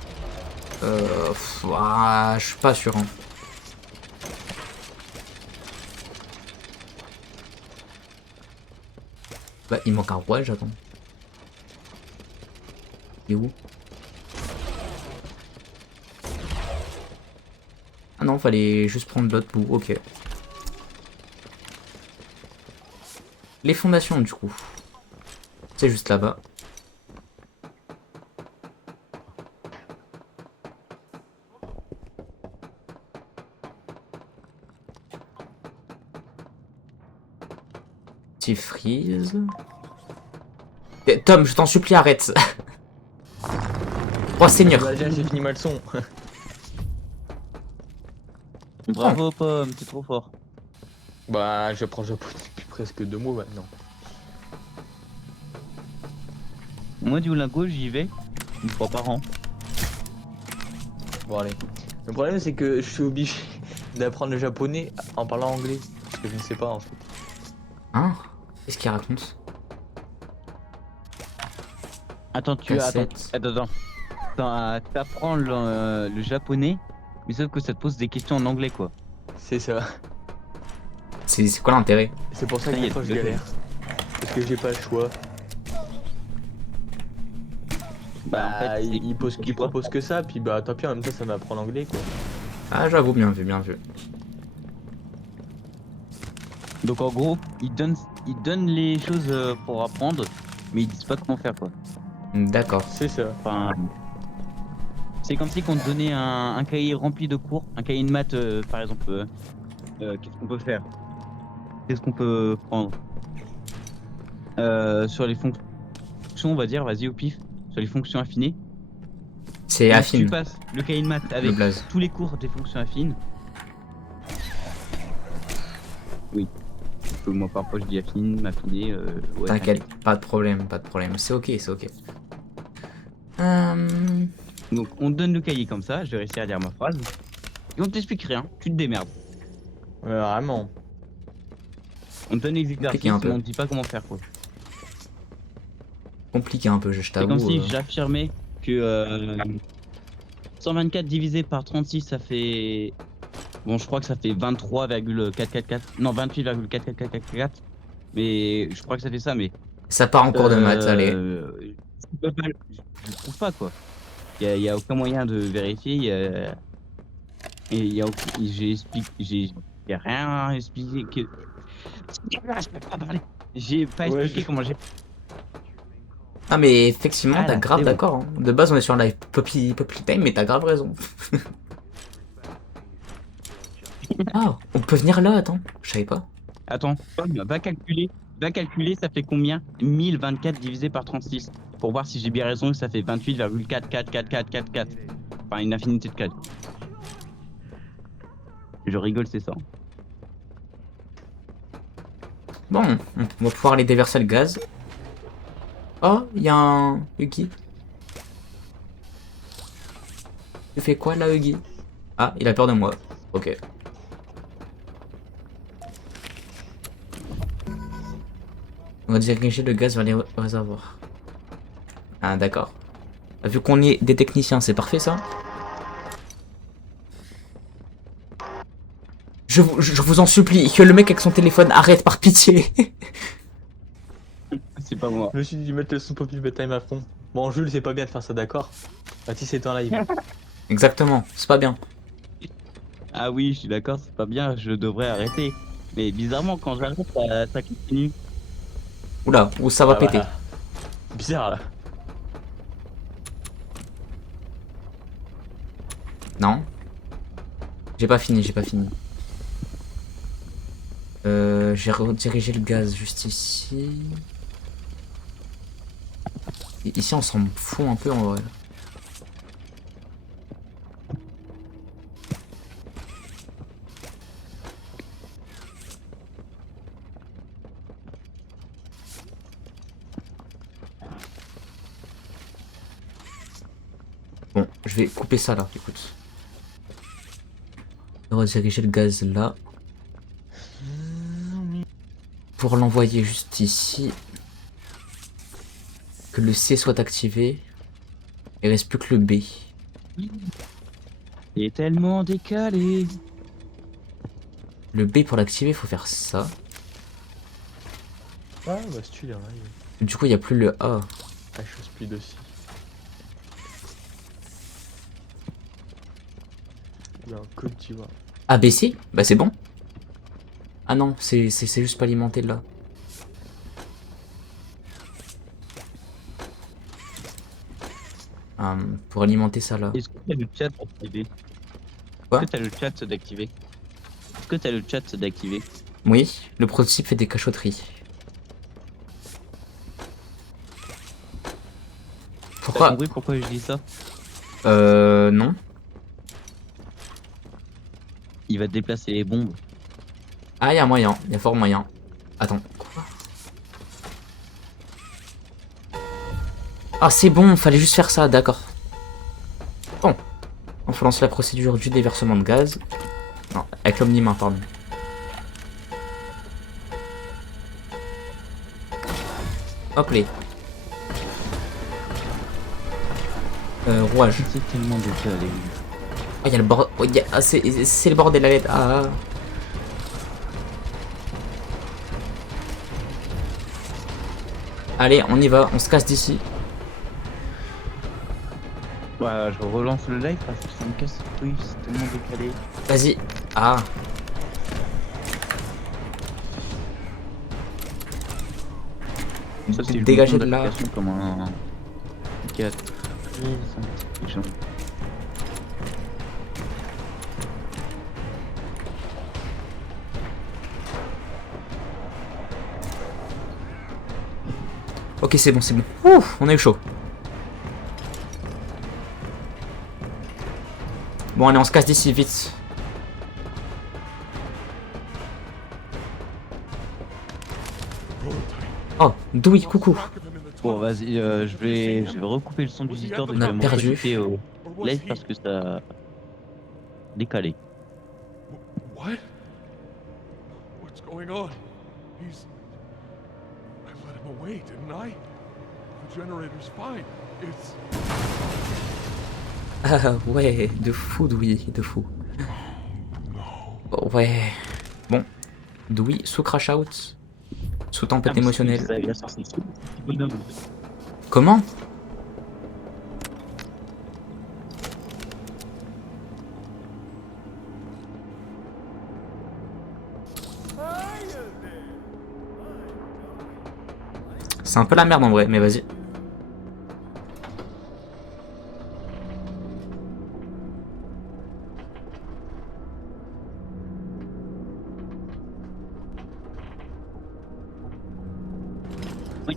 Je suis pas sûr. Hein. Bah, il manque un rouage, j'attends. Il est où? Ah non, fallait juste prendre l'autre bout, ok. Les fondations, du coup. C'est juste là-bas. Petit freeze. Eh, Tom, je t'en supplie, arrête. Oh Seigneur. Bah, déjà, j'ai fini ma leçon. Bravo, Pomme, t'es trop fort. Bah, j'apprends japonais depuis presque 2 mots maintenant. Moi, Duolingo, j'y vais une fois par an. Bon, allez. Le problème, c'est que je suis obligé d'apprendre le japonais en parlant anglais. Parce que je ne sais pas en fait. Hein? Qu'est-ce qu'il raconte? Attends, t'apprends le japonais, mais sauf que ça te pose des questions en anglais, quoi. C'est ça. C'est quoi l'intérêt? C'est pour ça Ça y que est, des fois je le galère. Parce que j'ai pas le choix. Bah, en fait, il propose que ça, puis bah tant pis, en même temps ça m'apprend l'anglais quoi. Ah, j'avoue, bien vu, bien vu. Donc en gros, ils donnent les choses pour apprendre, mais ils disent pas comment faire, quoi. D'accord. C'est ça. Enfin, c'est comme si on te donnait un cahier rempli de cours, un cahier de maths, par exemple. Qu'est-ce qu'on peut faire? Qu'est-ce qu'on peut prendre? Sur les fonctions, on va dire, vas-y au pif, sur les fonctions affinées. C'est Donc, affine. Tu passes le cahier de maths Le avec blaze. tous les cours des fonctions affines. Oui. Moi parfois je dis affine, affiné, ouais. T'inquiète, pas de problème, pas de problème. C'est ok, c'est ok. Donc on te donne le cahier comme ça, je vais réussir à dire ma phrase. Et on t'explique rien, tu te démerdes. Ouais, vraiment. On te donne les Compliqué exercices, un mais peu. on te dit pas comment faire, quoi. Compliqué un peu, je C'est t'avoue. comme si j'affirmais que 124 divisé par 36 ça fait... Bon, je crois que ça fait 23,444. Non, 28,444. Mais je crois que ça fait ça, mais... Ça part en cours de maths, allez. Je trouve pas, quoi. Il y a aucun moyen de vérifier. Et il y a rien expliqué que... Je peux pas parler. J'ai pas Ouais, expliqué comment j'ai... Ah mais effectivement, Ah, t'as là, grave c'est bon. d'accord. Hein. De base, on est sur un live Poppy Time, mais t'as grave raison. Ah, on peut venir là, attends. Je savais pas. Attends, va calculer, ça fait combien? 1024 divisé par 36. Pour voir si j'ai bien raison, que ça fait 28,44444. Enfin, une infinité de 4. Je rigole, c'est ça. Bon, on va pouvoir aller déverser le gaz. Oh, il y a un Huggy. Tu fais quoi là, Huggy? Ah, il a peur de moi. Ok. On va diriger le gaz vers les réservoirs. Ah, d'accord. Vu qu'on est des techniciens, c'est parfait ça. Je vous en supplie, que le mec avec son téléphone arrête par pitié. C'est pas moi. Je me suis dit mettre le son Poppy Bedtime à fond. Bon, Jules, c'est pas bien de faire ça, d'accord? Mathis est en live. Exactement, c'est pas bien. Ah oui, je suis d'accord, c'est pas bien, je devrais arrêter. Mais bizarrement, quand j'arrête, ça continue. Oula, où ça va Ah, péter. voilà. Bizarre là. Non. J'ai pas fini, j'ai pas fini. J'ai redirigé le gaz juste ici. Et ici, on s'en fout un peu en vrai. Bon, je vais couper ça là, écoute. Rediriger le gaz là. Pour l'envoyer juste ici. Que le C soit activé. Il reste plus que le B. Il est tellement décalé. Le B pour l'activer, il faut faire ça. Ah, bah, si tu l'as, Du coup, il n'y a plus le A. la chose plus aussi. Il y a un code, tu vois. ABC? Bah c'est bon. Ah non, c'est juste pas alimenté là. Pour alimenter ça là. Est-ce que t'as le chat activé? Quoi? Est-ce que t'as le chat d'activer? Est-ce que t'as le chat d'activer? Oui, le prototype fait des cachotteries. T'as Pourquoi? compris pourquoi je dis ça? Non. Il va te déplacer les bombes. Ah, il y a moyen, il y a fort moyen. Attends, quoi? Ah, c'est bon, fallait juste faire ça, d'accord. Bon, on faut lancer la procédure du déversement de gaz. Non, avec l'omnimain, pardon. Hop les. Rouage. C'est tellement décalé. Oh, il y a le bordel. Oh, ah, c'est le bordel à l'aide. Ah. Allez, on y va, on se casse d'ici. Ouais, je relance le live parce que ça me casse les couilles, c'est tellement décalé. Vas-y. Ah. Ça, c'est Dégagez de là. comme un 4. Ok, c'est bon, c'est bon. Ouh, on a eu chaud. Bon, allez, on se casse d'ici, vite. Oh, Dewey, coucou. Bon, vas-y, je vais recouper le son du Discord et On a je vais me perdu. reconnecter au live parce que ça a décalé. What? What's going on? He's... I let him away, didn't I? The generator's fine. It's... Ah, ouais, de fou, Dewey, de fou. Ouais. Bon. Dewey, sous crash out. Sous tempête émotionnelle. Comment? C'est un peu la merde en vrai, mais vas-y.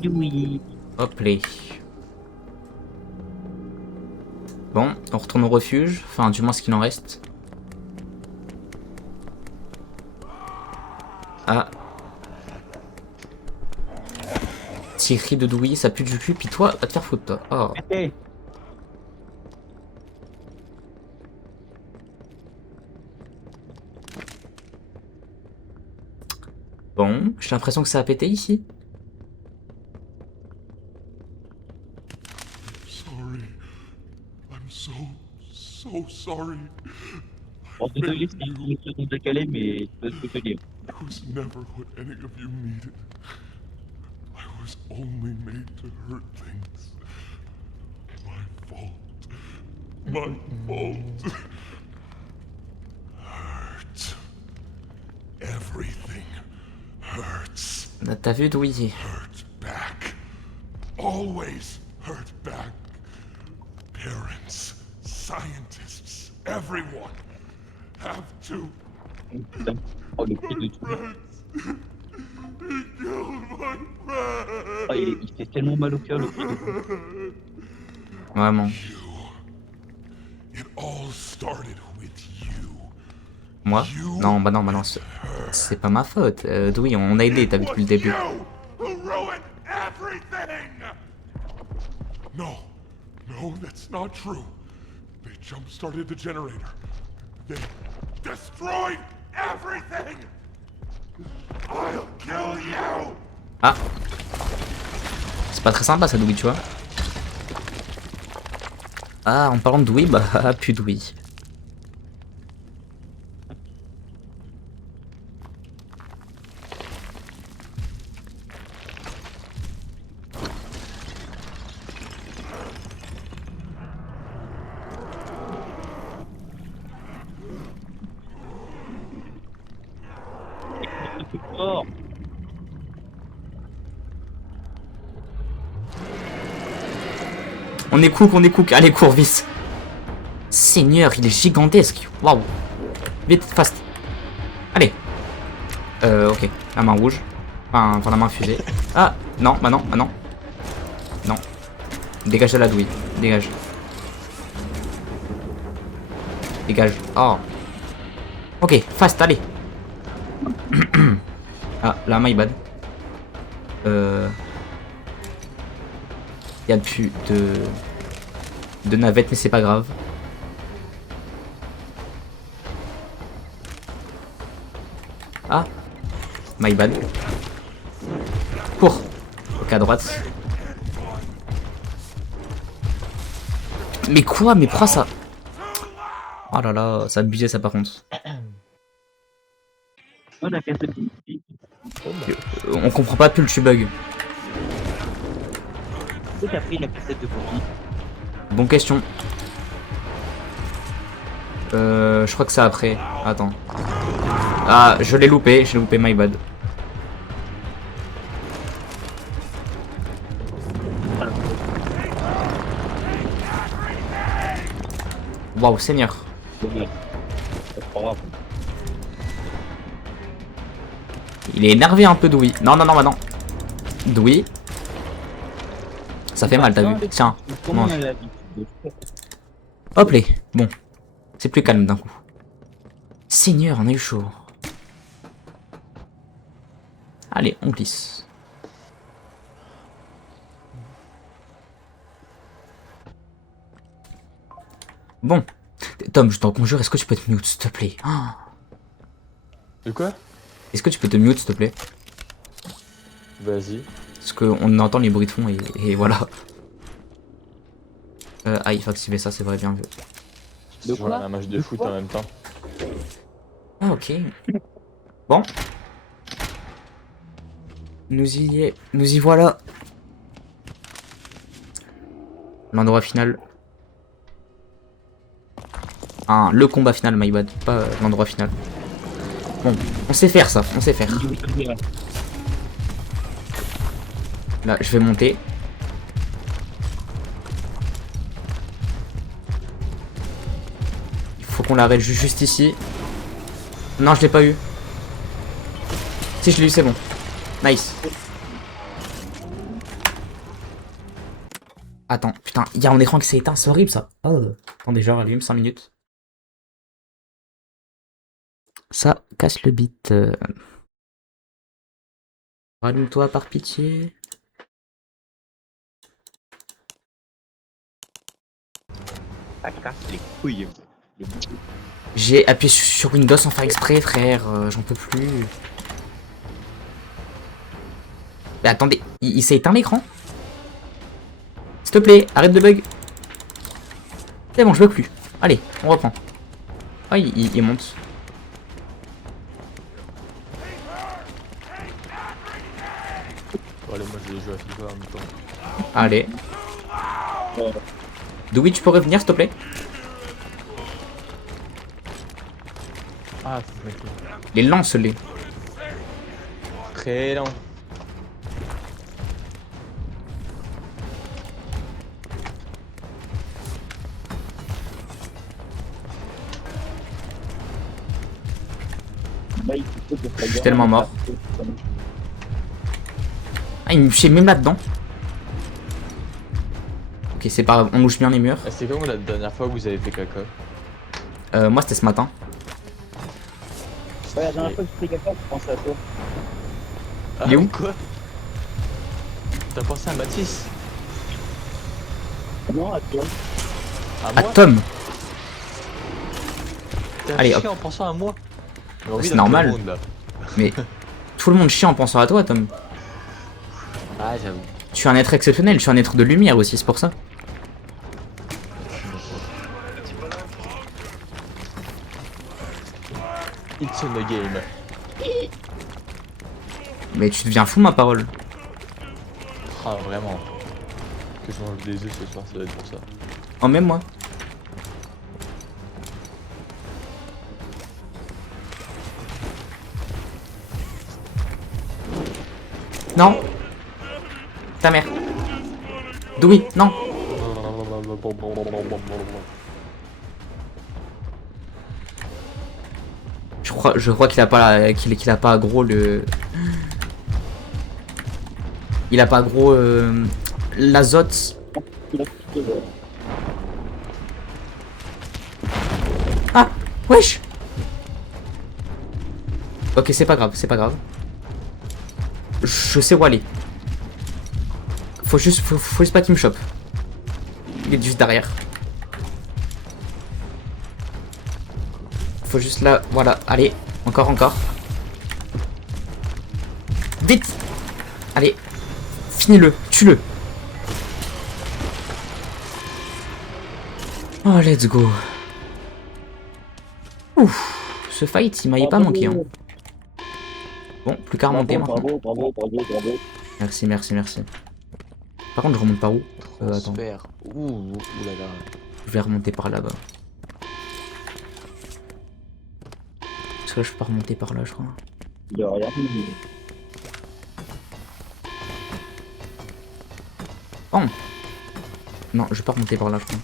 Oui. Hop les. Bon, on retourne au refuge. Enfin, du moins ce qu'il en reste. Ah. Thierry de Douillet, ça pue du cul. Puis toi, va te faire foutre, toi. Oh. Hey. Bon, j'ai l'impression que ça a pété ici. Sorry. I'm so sorry. Bon, désolé si les choses sont décalées, mais je peux te dire. It was never what any of you needed. I was only made to hurt things. My fault. My fault. Hurt. Everything hurts. T'as vu, Douillet? Hurt back. Always hurt back. Parents, scientists, everyone have to. Oh, le prix de tout. He killed my friend. Oh, il fait tellement mal au cœur, le prix de tout. Vraiment. It all started with you. Moi? Non, bah non, c'est pas ma faute. Douillet, on a aidé, t'as vu depuis le début. You who ruined everything. No, that's not true. They jump-started the generator. They destroyed everything. I'll kill you. Ah. C'est pas très sympa ça, Douillet, tu vois. Ah, en parlant de Douillet, bah, plus Douillet. Oh. On est cook. Allez, cours, vite. Seigneur, il est gigantesque. Waouh. Vite, fast. Allez. Ok. La main rouge. Enfin, la main fusée. Ah, non, bah non. Non. Dégage de la douille. Dégage. Oh. Ok, fast, allez. Ah, là, my bad. Il y a plus de navette, mais c'est pas grave. Ah, my bad. Cours. Ok, à droite. Mais quoi? Mais pourquoi ça? Oh là là, ça a abusé ça par contre. Oh, la cassette. On comprend pas plus le bug. Pourquoi t'as pris la cassette de Poppy? Bonne question. Je crois que c'est après. Attends. Ah, je l'ai loupé, my bad. Waouh, Seigneur. Il est énervé un peu, Douillet. Non. Douillet. Ça fait mal, t'as vu? Tiens, mange. Hop les. Bon. C'est plus calme d'un coup. Seigneur, on a eu chaud. Allez, on glisse. Bon. Tom, je t'en conjure, est-ce que tu peux te mute, s'il te plaît? De quoi? Est-ce que tu peux te mute, s'il te plaît? Vas-y. Parce qu'on entend les bruits de fond et voilà. Ah, il faut activer ça, c'est vrai, bien vu. Je joue à un match de foot en même temps. Ah, ok. Bon. Nous y voilà. L'endroit final. Ah, le combat final, my bad, pas l'endroit final. Bon, on sait faire ça, on sait faire. Là, je vais monter. Il faut qu'on l'arrête juste ici. Non, je l'ai pas eu. Si, je l'ai eu, c'est bon. Nice. Attends, putain, il y a mon écran qui s'est éteint, c'est horrible ça. Oh. Attendez, je rallume 5 minutes. Ça casse le beat. Rallume-toi par pitié. Ça casse les couilles. J'ai appuyé sur Windows sans faire exprès, frère. J'en peux plus. Mais attendez, il s'est éteint l'écran? S'il te plaît, arrête de bug. C'est bon, je bug plus. Allez, on reprend. Ah, il monte. Allez, moi je vais jouer à FIFA en même temps. Allez. Dewey, tu peux revenir, s'il te plaît? Ah, c'est mec. Les lance-les. Très lent. Je suis tellement mort. Ah, il me chie même là-dedans. Ok, c'est pas grave, on louche bien les murs. C'est quand la dernière fois que vous avez fait caca? Moi, c'était ce matin. Ouais, la dernière fois que tu fais caca, je pensais à toi. Il est où? Quoi? T'as pensé à Mathis? Non, à toi. À Ah, moi? Tom. T'as Allez, chié hop. en pensant à moi? C'est normal. Mais tout le monde chie en pensant à toi, Tom. Ah, j'avoue. Je suis un être exceptionnel, je suis un être de lumière aussi, c'est pour ça. It's in the game. Mais tu deviens fou, ma parole. Ah, vraiment. Que je mange des œufs ce soir, ça va être pour ça. Oh, même moi. Non. Ta mère. Dewey, non. Je crois qu'il a pas qu'il a pas aggro le. Il a pas aggro l'azote. Ah, wesh. Ok, c'est pas grave, c'est pas grave. Je sais où aller. Faut juste pas qu'il me chope. Il est juste derrière. Faut juste là, voilà, allez, encore. Vite. Allez, finis-le, tue-le. Oh, let's go. Ouf, ce fight, il m'aille pas manqué. Hein. Bon, plus qu'à remonter maintenant. Bravo. Merci. Par contre, je remonte par où? Attends. Ouh là là. Je vais remonter par là-bas. Parce que là, je peux pas remonter par là, je crois. Il y a rien. Oh. Non, je vais pas remonter par là, je crois.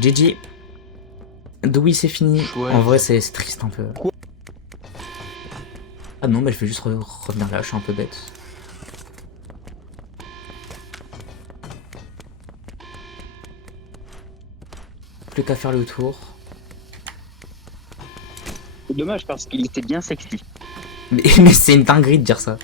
GG. Dewey, c'est fini. Ouais. En vrai, c'est triste un peu. Ah non, mais je vais juste revenir là, je suis un peu bête. Plus qu'à faire le tour. C'est dommage parce qu'il était bien sexy. Mais c'est une dinguerie de dire ça.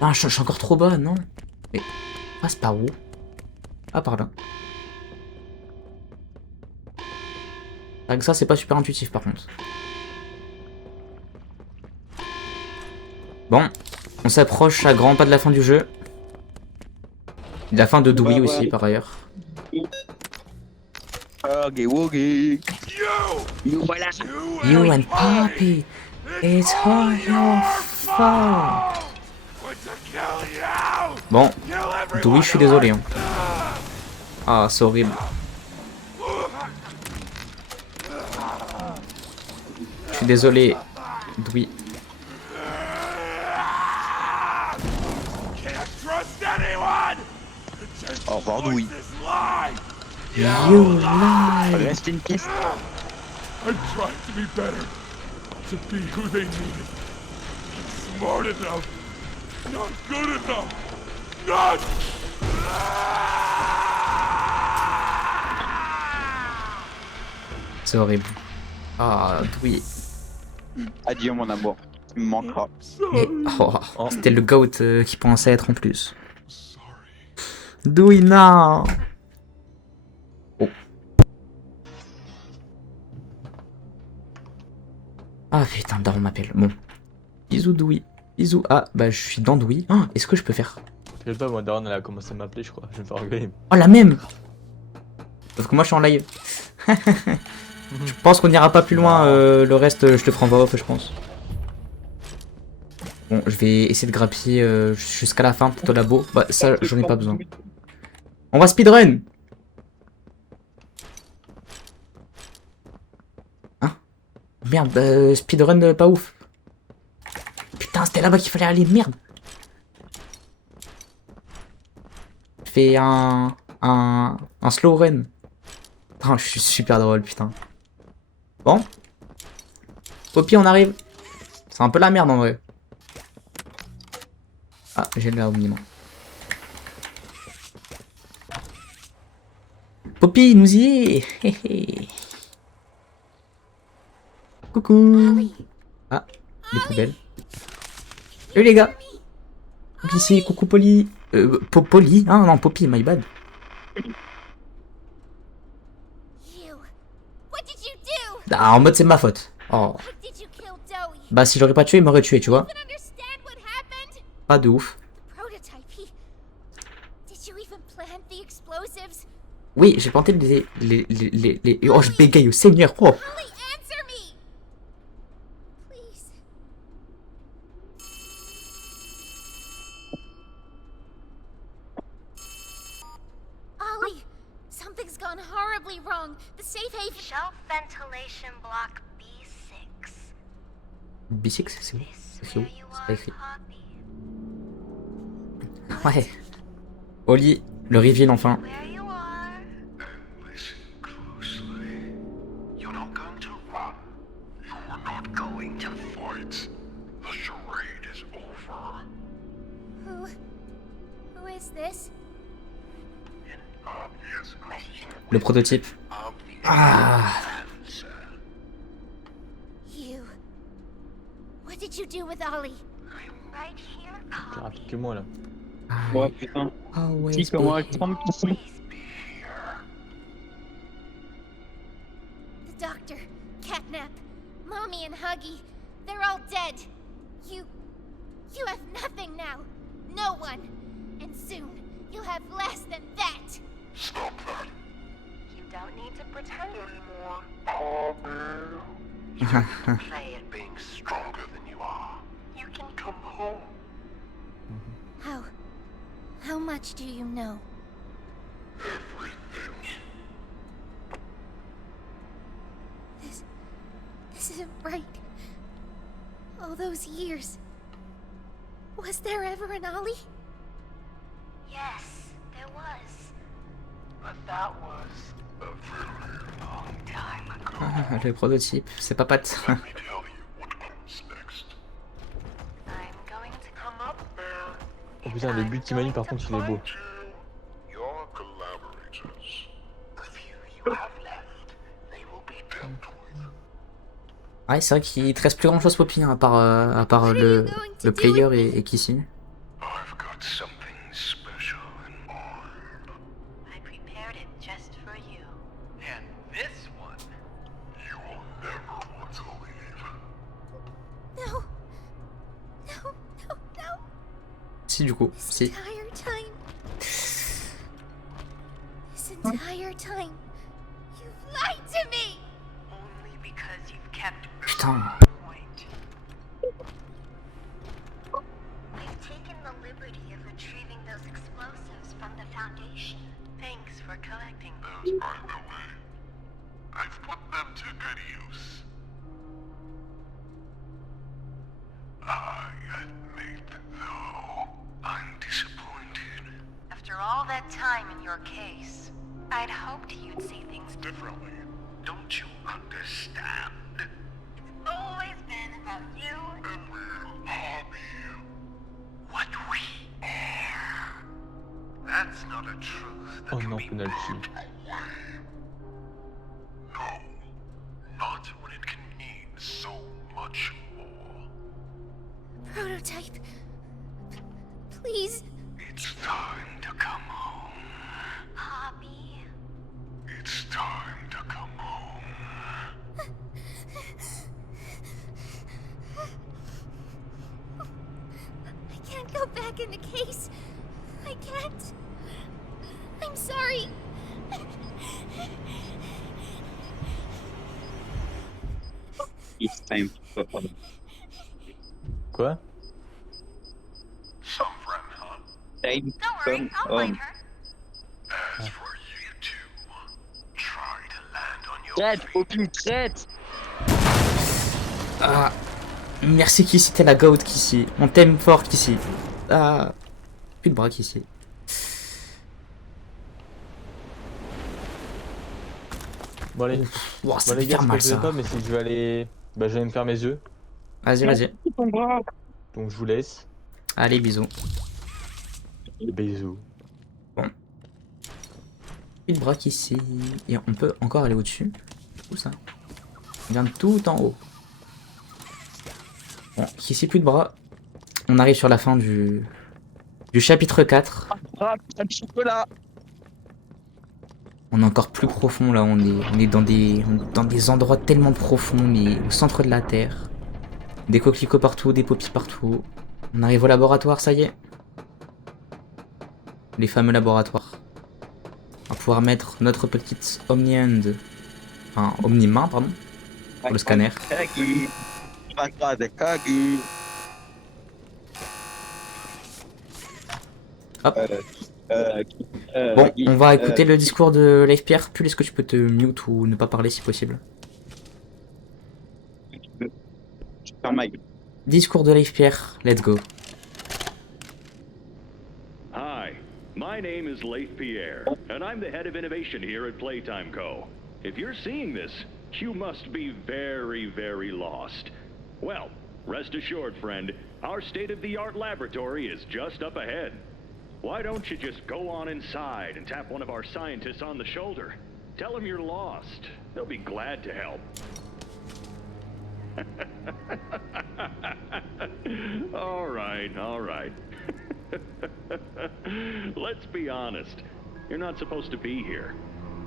Ah, je suis encore trop bas, non? Mais passe par où? Ah, par là. Avec ça, c'est pas super intuitif par contre. Bon, on s'approche à grands pas de la fin du jeu. De la fin de Dewey aussi, par ailleurs. Woggy. Voilà. You and Poppy, it's all your fault. Bon, Dewey, je suis désolé. Hein. Ah, c'est horrible. Je suis désolé, Dewey. Au revoir, Dewey. You lie. Reste une piste. I'm trying to be better. to be who they needed. Smart enough. Not good enough. Not... C'est horrible. Ah, oui. Adieu mon amour, tu me manqueras. Et, oh, c'était le GOAT qui pensait être en plus. Sorry. Douy, non. Oh. Ah putain, Daron m'appelle. Bon. Bisous Douy. Bisous. Ah, bah je suis dans Douy. Oh, est-ce que je peux faire... T'inquiète pas, moi, Daron, elle a commencé à m'appeler, je crois. Je vais me faire engueuler. Oh, la même. Sauf que moi je suis en live. Je pense qu'on n'ira pas plus loin, le reste je te ferai en voix off je pense. Bon, je vais essayer de grappiller jusqu'à la fin, peut-être au labo. Bah ça j'en ai pas besoin. On va speedrun. Hein? Merde, speedrun pas ouf. Putain, c'était là-bas qu'il fallait aller, merde. Je fais un slow run. Oh, je suis super drôle, putain. Bon. Poppy, on arrive. C'est un peu la merde en vrai. Ah, j'ai le monument. Poppy, nous y est. Coucou. Ah, les poubelles. Salut les gars. Poppy ici, coucou Polly. Polly, hein, non, Poppy, my bad. Ah, en mode c'est ma faute. Oh. Bah si j'aurais pas tué, il m'aurait tué, tu vois. Pas de ouf. Oui, j'ai planté les... Oh, je bégaye au seigneur. Oh. Something's gone horribly wrong. The safe haven... Shelf ventilation block B6. B6, c'est où? C'est où? C'est pas écrit. Ouais. Oli, le reveal enfin. Who is this? Le prototype. Ah. You. What did you do with Ollie? I'm right here, Poppy. Que moi là. Ouais, putain. Oh, Si, comment prendre ici. The doctor, Catnap, Mommy and Huggy, they're all dead. You have nothing now. No one. And soon, you'll have less than that. Stop that. You don't need to pretend anymore. Poppy. You can play at being stronger than you are. You can come home. How much do you know? Everything. This isn't right. All those years. Was there ever an Ollie? Yes, there was. But that was a very long time ago. Le prototype, c'est pas Pat. Let me tell you what comes next. I'm going to come up there. Oh putain, le but Timani par contre il est beau. Your collaborators. The few you have left, they will be dealt with. Ouais, c'est vrai qu'il te reste plus grand chose, Poppy, hein, à part le player et Kissing. I've got something special in mind. I prepared it just for you. And this one, you will never want to leave. No. No, no, no. Si, du coup, This si. entire time. This entire time. You've lied to me! Only because you've kept Putain. point. I've taken the liberty of retrieving those explosives from the Foundation. Thanks for collecting them. Those, by the way, I've put them to good use. I admit, though, I'm disappointed. After all that time in your case, I'd hoped you'd see things Differently, don't you understand? always been Oh non, penalty. Not when it can mean so much more. Prototype. Please. It's time to come home. Poppy. It's time to come home. I can't go back in the case. I can't. I'm sorry. It's time to go. Quoi? Some friend, huh? Time to Don't worry, come I'll home. find her. As for you two, try to land on your Traite, feet. Poppy, traite. Ah, merci Kissy, t'es la goat Kissy. On t'aime fort Kissy. Ah, plus de bras Kissy. Bon allez, Wow, ça bon, peut les gars, faire ce que mal je vais ça. pas, mais c'est que je vais aller... Bah je vais aller me faire mes œufs, Vas-y, vas-y. Ton bras. donc je vous laisse. Allez, bisous. Bisous. Plus de bras Kissy. Et on peut encore aller au-dessus. Où ça? On vient de tout en haut. Bon, Kissy, plus de bras. On arrive sur la fin du chapitre 4. Ah, putain de chocolat. On est encore plus profond là, on est dans des endroits tellement profonds, mais au centre de la Terre. Des coquelicots partout, des poppies partout. On arrive au laboratoire, ça y est. Les fameux laboratoires. On va pouvoir mettre notre petite Omni-Hand, enfin Omni-Main, pardon, pour le scanner. Kagi. Pas de Kagi. Hop. Bon, on va écouter le discours de Life Pierre. Puis est-ce que tu peux te mute ou ne pas parler si possible? Discours de Life Pierre, let's go. Hi, my name is Leif Pierre, and I'm the head of innovation here at Playtime Co. If you're seeing this, you must be very, very lost. Well, rest assured, friend, our state-of-the-art laboratory is just up ahead. Why don't you just go on inside and tap one of our scientists on the shoulder? Tell them you're lost. They'll be glad to help. All right. Let's be honest. You're not supposed to be here.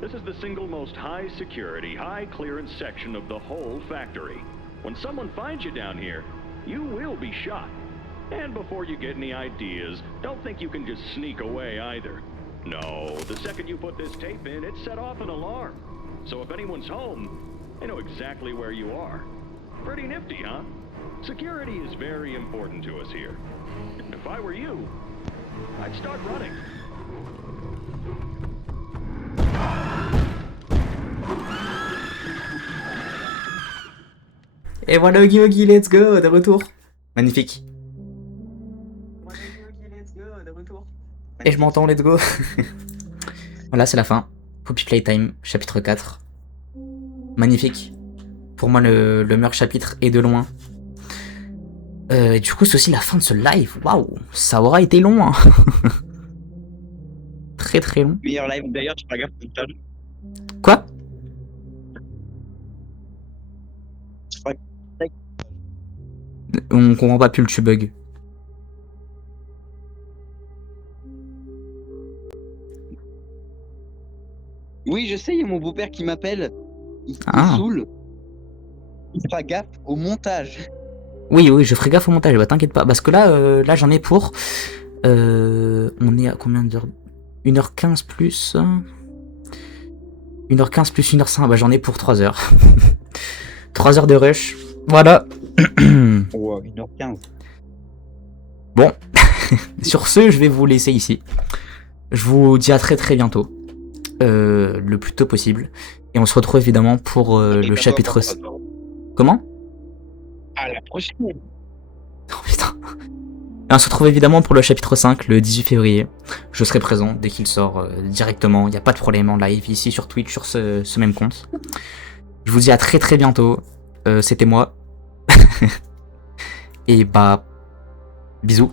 This is the single most high security, high clearance section of the whole factory. When someone finds you down here, you will be shot. And before you get any ideas, don't think you can just sneak away either. No, the second you put this tape in, it set off an alarm. So if anyone's home, they know exactly where you are. Pretty nifty, huh? Security is very important to us here. If I were you, I'd start running. Et voilà Oggy Oggy, let's go, de retour. Magnifique. Et je m'entends, let's go. Voilà, c'est la fin. Poppy Playtime, chapitre 4. Magnifique. Pour moi, le meilleur chapitre est de loin. Et du coup, c'est aussi la fin de ce live. Waouh, ça aura été long. Hein. Très très long. Meilleur live d'ailleurs, tu regardes tout le temps. Quoi? On comprend pas plus le bug. Oui, je sais, il y a mon beau-père qui m'appelle. Il Ah. me saoule. Il fera gaffe au montage. Oui, je ferai gaffe au montage, bah t'inquiète pas. Parce que là j'en ai pour... on est à combien d'heures? 1h15 plus... 1h15 plus 1h05, bah j'en ai pour 3 heures. 3 heures de rush. Voilà. Oh, 1h15. Bon. Sur ce, je vais vous laisser ici. Je vous dis à très très bientôt. Le plus tôt possible. Et on se retrouve évidemment pour le chapitre... Comment? À la prochaine. Oh putain. Et on se retrouve évidemment pour le chapitre 5 le 18 février. Je serai présent dès qu'il sort directement. Il n'y a pas de problème en live ici sur Twitch, sur ce même compte. Je vous dis à très très bientôt. C'était moi. Et bah, bisous.